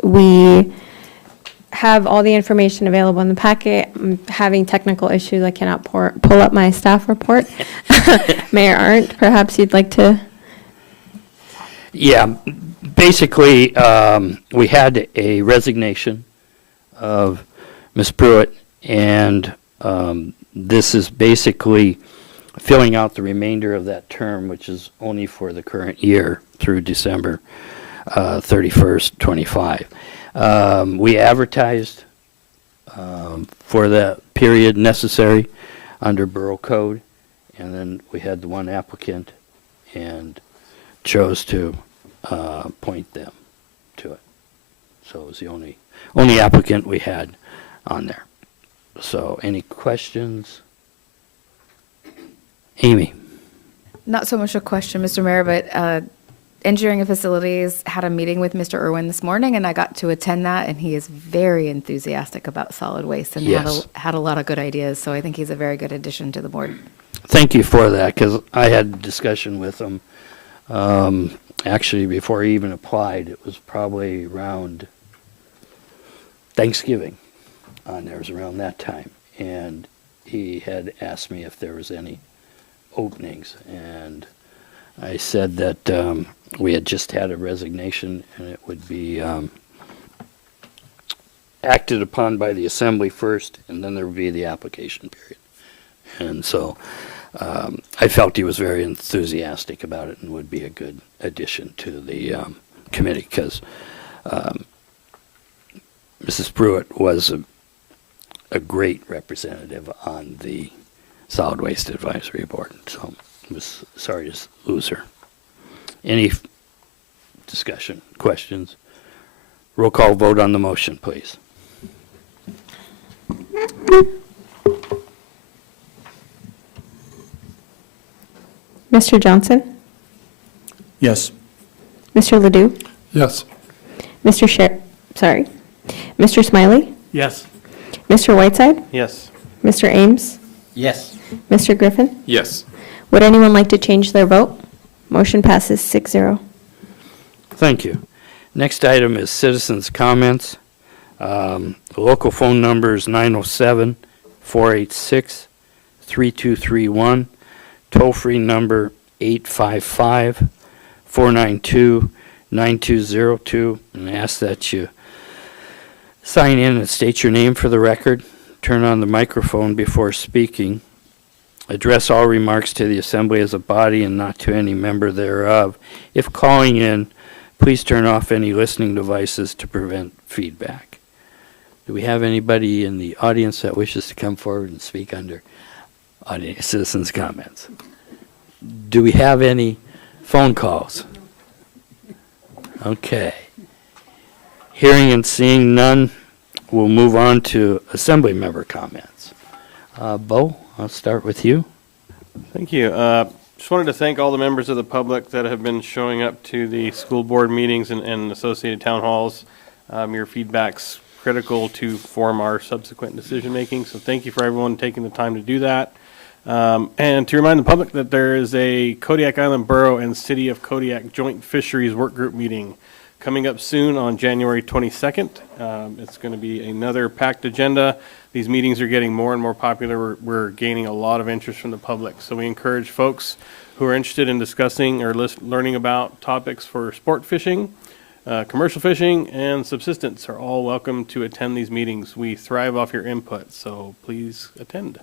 We have all the information available in the packet. I'm having technical issues. I cannot pull up my staff report. Mayor Arndt, perhaps you'd like to? Yeah, basically, we had a resignation of Ms. Pruitt, and this is basically filling out the remainder of that term, which is only for the current year through December 31st, 25. We advertised for that period necessary under Borough Code, and then we had the one applicant and chose to appoint them to it. So it was the only applicant we had on there. So any questions? Amy? Not so much a question, Mr. Mayor, but Engineering and Facilities had a meeting with Mr. Irwin this morning, and I got to attend that, and he is very enthusiastic about solid waste and Yes. had a lot of good ideas, so I think he's a very good addition to the board. Thank you for that, because I had discussion with him, actually, before he even applied. It was probably around Thanksgiving on there. It was around that time. And he had asked me if there was any openings. And I said that we had just had a resignation, and it would be acted upon by the assembly first, and then there would be the application period. And so I felt he was very enthusiastic about it and would be a good addition to the committee, because Mrs. Pruitt was a great representative on the Solid Waste Advisory Board. So I was sorry to lose her. Any discussion, questions? Roll call vote on the motion, please. Mr. Johnson? Yes. Mr. Ledoux? yes, Mr. Smiley, Yes. Mr. Whiteside, Yes. Mr. Ames, Yes. Mr. Griffin. Yes. Would anyone like to change their vote? Motion passes 6-0. Thank you. Next item is citizens' comments. The local phone number is 907-486-3231. Toll-free number 855-492-9202. And I ask that you sign in and state your name for the record. Turn on the microphone before speaking. Address all remarks to the assembly as a body and not to any member thereof. If calling in, please turn off any listening devices to prevent feedback. Do we have anybody in the audience that wishes to come forward and speak under audience citizens' comments? Do we have any phone calls? Okay. Hearing and seeing none, we'll move on to assembly member comments. Bo, I'll start with you. Thank you. Just wanted to thank all the members of the public that have been showing up to the school board meetings and associated town halls. Your feedback's critical to form our subsequent decision-making, so thank you for everyone taking the time to do that. And to remind the public that there is a Kodiak Island Borough and City of Kodiak Joint Fisheries Work Group meeting coming up soon on January 22nd. It's going to be another packed agenda. These meetings are getting more and more popular. We're gaining a lot of interest from the public. So we encourage folks who are interested in discussing or learning about topics for sport fishing, commercial fishing, and subsistence are all welcome to attend these meetings. We thrive off your input, so please attend.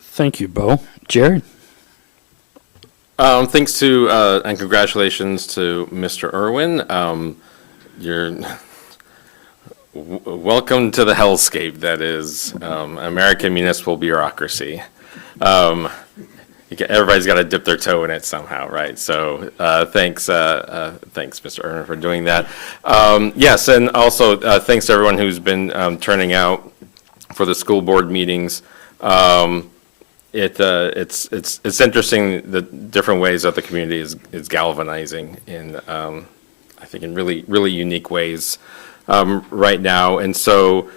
Thank you, Bo. Jared? Thanks to, and congratulations to Mr. Irwin. You're welcome to the hellscape that is American municipal bureaucracy. Everybody's got to dip their toe in it somehow, right? So thanks, Mr. Irwin, for doing that. Yes, and also thanks to everyone who's been turning out for the school board meetings. It's interesting the different ways that the community is galvanizing in I think in really unique ways right now. And so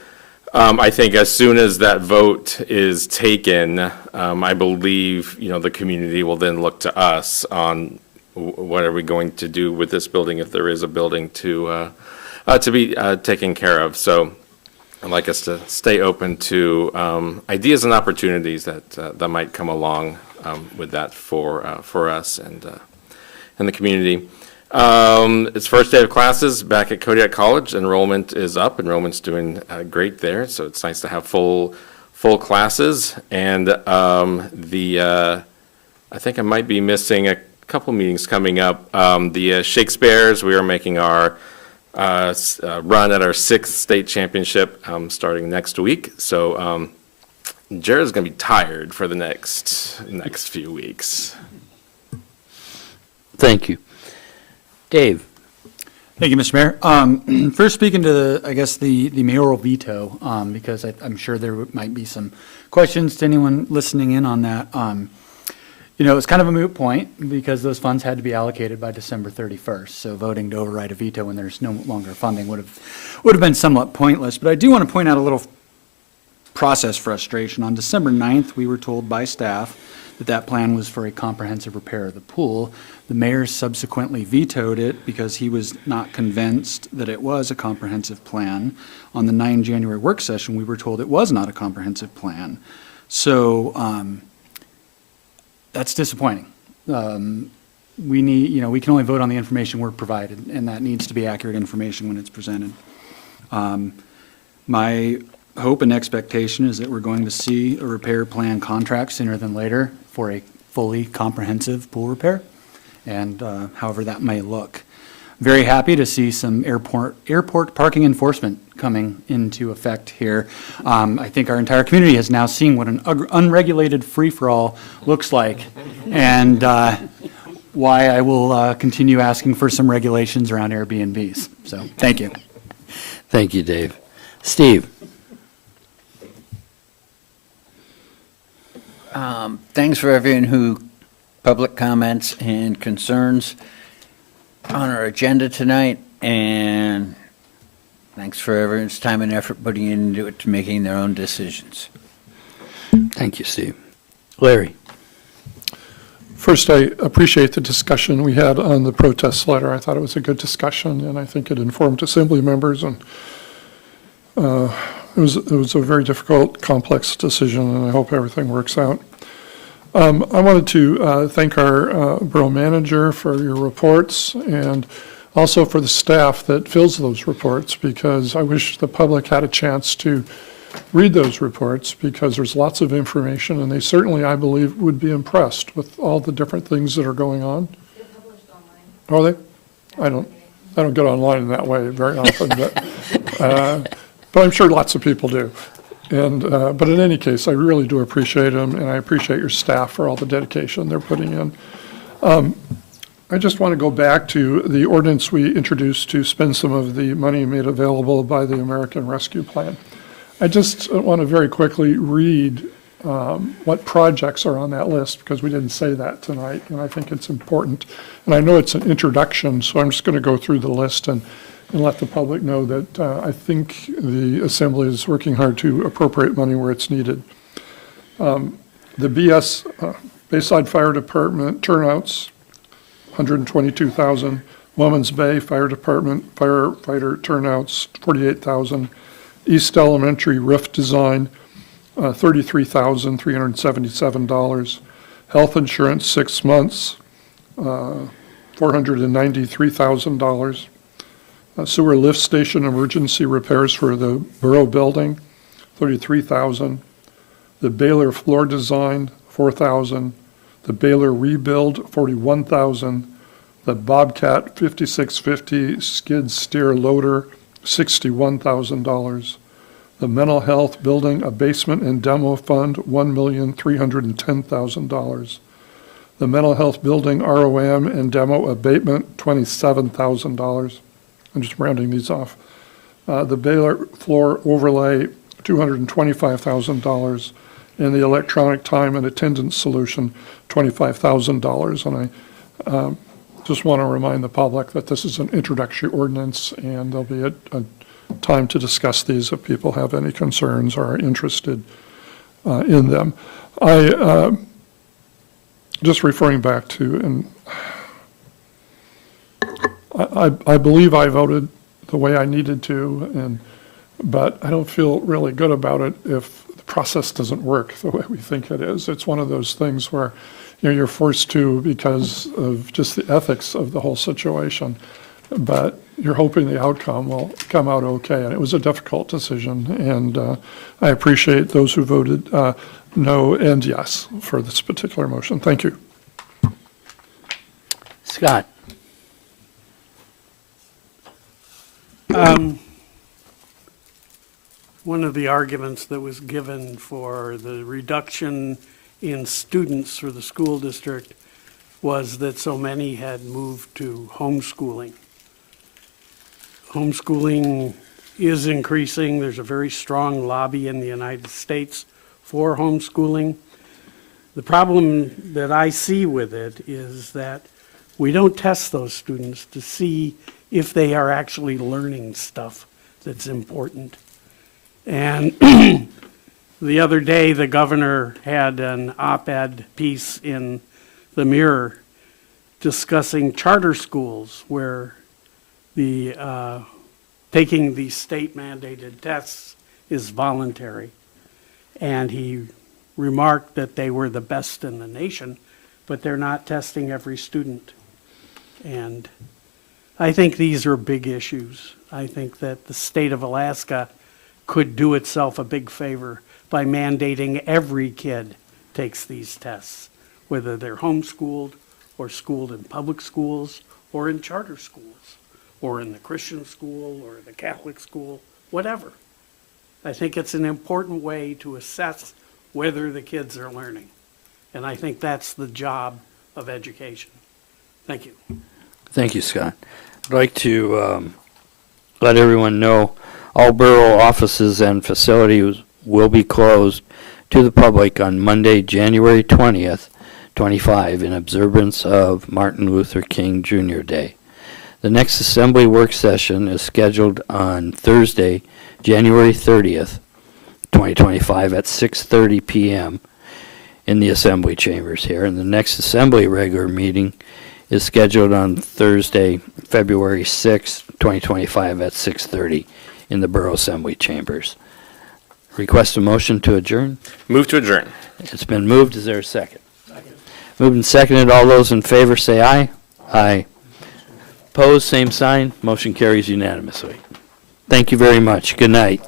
I think as soon as that vote is taken, I believe the community will then look to us on what are we going to do with this building if there is a building to be taken care of. So I'd like us to stay open to ideas and opportunities that might come along with that for us and the community. It's first day of classes back at Kodiak College. Enrollment is up. Enrollment's doing great there, so it's nice to have full classes. And I think I might be missing a couple meetings coming up. The Shakespeare's, we are making our run at our 6th state championship starting next week. So Jared's going to be tired for the next few weeks. Thank you. Dave? Thank you, Mr. Mayor. First, speaking to, the mayoral veto, because I'm sure there might be some questions to anyone listening in on that. It's kind of a moot point because those funds had to be allocated by December 31st. So voting to override a veto when there's no longer funding would have been somewhat pointless. But I do want to point out a little process frustration. On December 9th, we were told by staff that plan was for a comprehensive repair of the pool. The mayor subsequently vetoed it because he was not convinced that it was a comprehensive plan. On the 9 January work session, we were told it was not a comprehensive plan. So that's disappointing. We need, we can only vote on the information we're provided, and that needs to be accurate information when it's presented. My hope and expectation is that we're going to see a repair plan contract sooner than later for a fully comprehensive pool repair, and however that may look. Very happy to see some airport parking enforcement coming into effect here. I think our entire community has now seen what an unregulated free-for-all looks like, and why I will continue asking for some regulations around Airbnbs. So, thank you. Thank you, Dave. Steve? Thanks for everyone who public comments and concerns on our agenda tonight. And thanks for everyone's time and effort putting into it to making their own decisions. Thank you, Steve. Larry? First, I appreciate the discussion we had on the protest letter. I thought it was a good discussion, and I think it informed Assembly members, and it was a very difficult, complex decision, and I hope everything works out. I wanted to thank our borough manager for your reports, and also for the staff that fills those reports, because I wish the public had a chance to read those reports, because there's lots of information, and they certainly, I believe, would be impressed with all the different things that are going on. They're published online. Are they? I don't get online in that way very often, but I'm sure lots of people do. And but in any case, I really do appreciate them, and I appreciate your staff for all the dedication they're putting in. I just want to go back to the ordinance we introduced to spend some of the money made available by the American Rescue Plan. I just want to very quickly read what projects are on that list, because we didn't say that tonight, and I think it's important. And I know it's an introduction, so I'm just going to go through the list and let the public know that I think the Assembly is working hard to appropriate money where it's needed. The Bayside Fire Department turnouts, $122,000. Woman's Bay Fire Department firefighter turnouts, $48,000. East Elementary roof design, $33,377. Health insurance, 6 months, $493,000. Sewer lift station emergency repairs for the Borough building, $33,000. The Baylor floor design, $4,000. The Baylor rebuild, $41,000. The Bobcat 5650 skid steer loader, $61,000. The mental health building, a basement and demo fund, $1,310,000. The mental health building ROM and demo abatement, $27,000. I'm just rounding these off. The Baylor floor overlay, $225,000. And the electronic time and attendance solution, $25,000. And I just want to remind the public that this is an introductory ordinance, and there'll be a time to discuss these if people have any concerns or are interested in them. Just referring back to, and I believe I voted the way I needed to, but I don't feel really good about it if the process doesn't work the way we think it is. It's one of those things where you're forced to because of just the ethics of the whole situation, but you're hoping the outcome will come out okay. And it was a difficult decision, and I appreciate those who voted no and yes for this particular motion. Thank you. Scott? One of the arguments that was given for the reduction in students for the school district was that so many had moved to homeschooling. Homeschooling is increasing. There's a very strong lobby in the United States for homeschooling. The problem that I see with it is that we don't test those students to see if they are actually learning stuff that's important. And the other day, the governor had an op-ed piece in the Mirror discussing charter schools where the taking the state-mandated tests is voluntary. And he remarked that they were the best in the nation, but they're not testing every student. And I think these are big issues. I think that the state of Alaska could do itself a big favor by mandating every kid takes these tests, whether they're homeschooled or schooled in public schools or in charter schools or in the Christian school or the Catholic school, whatever. I think it's an important way to assess whether the kids are learning. And I think that's the job of education. Thank you. Thank you, Scott. I'd like to let everyone know all borough offices and facilities will be closed to the public on Monday, January 20th, 25, in observance of Martin Luther King Jr. Day. The next Assembly work session is scheduled on Thursday, January 30th, 2025 at 6:30 PM in the Assembly chambers here. And the next Assembly regular meeting is scheduled on Thursday, February 6th, 2025 at 6:30 in the Borough Assembly chambers. Request a motion to adjourn. Move to adjourn. It's been moved. Is there a second? Moved and seconded. All those in favor say aye. Aye. Opposed, same sign. Motion carries unanimously. Thank you very much. Good night.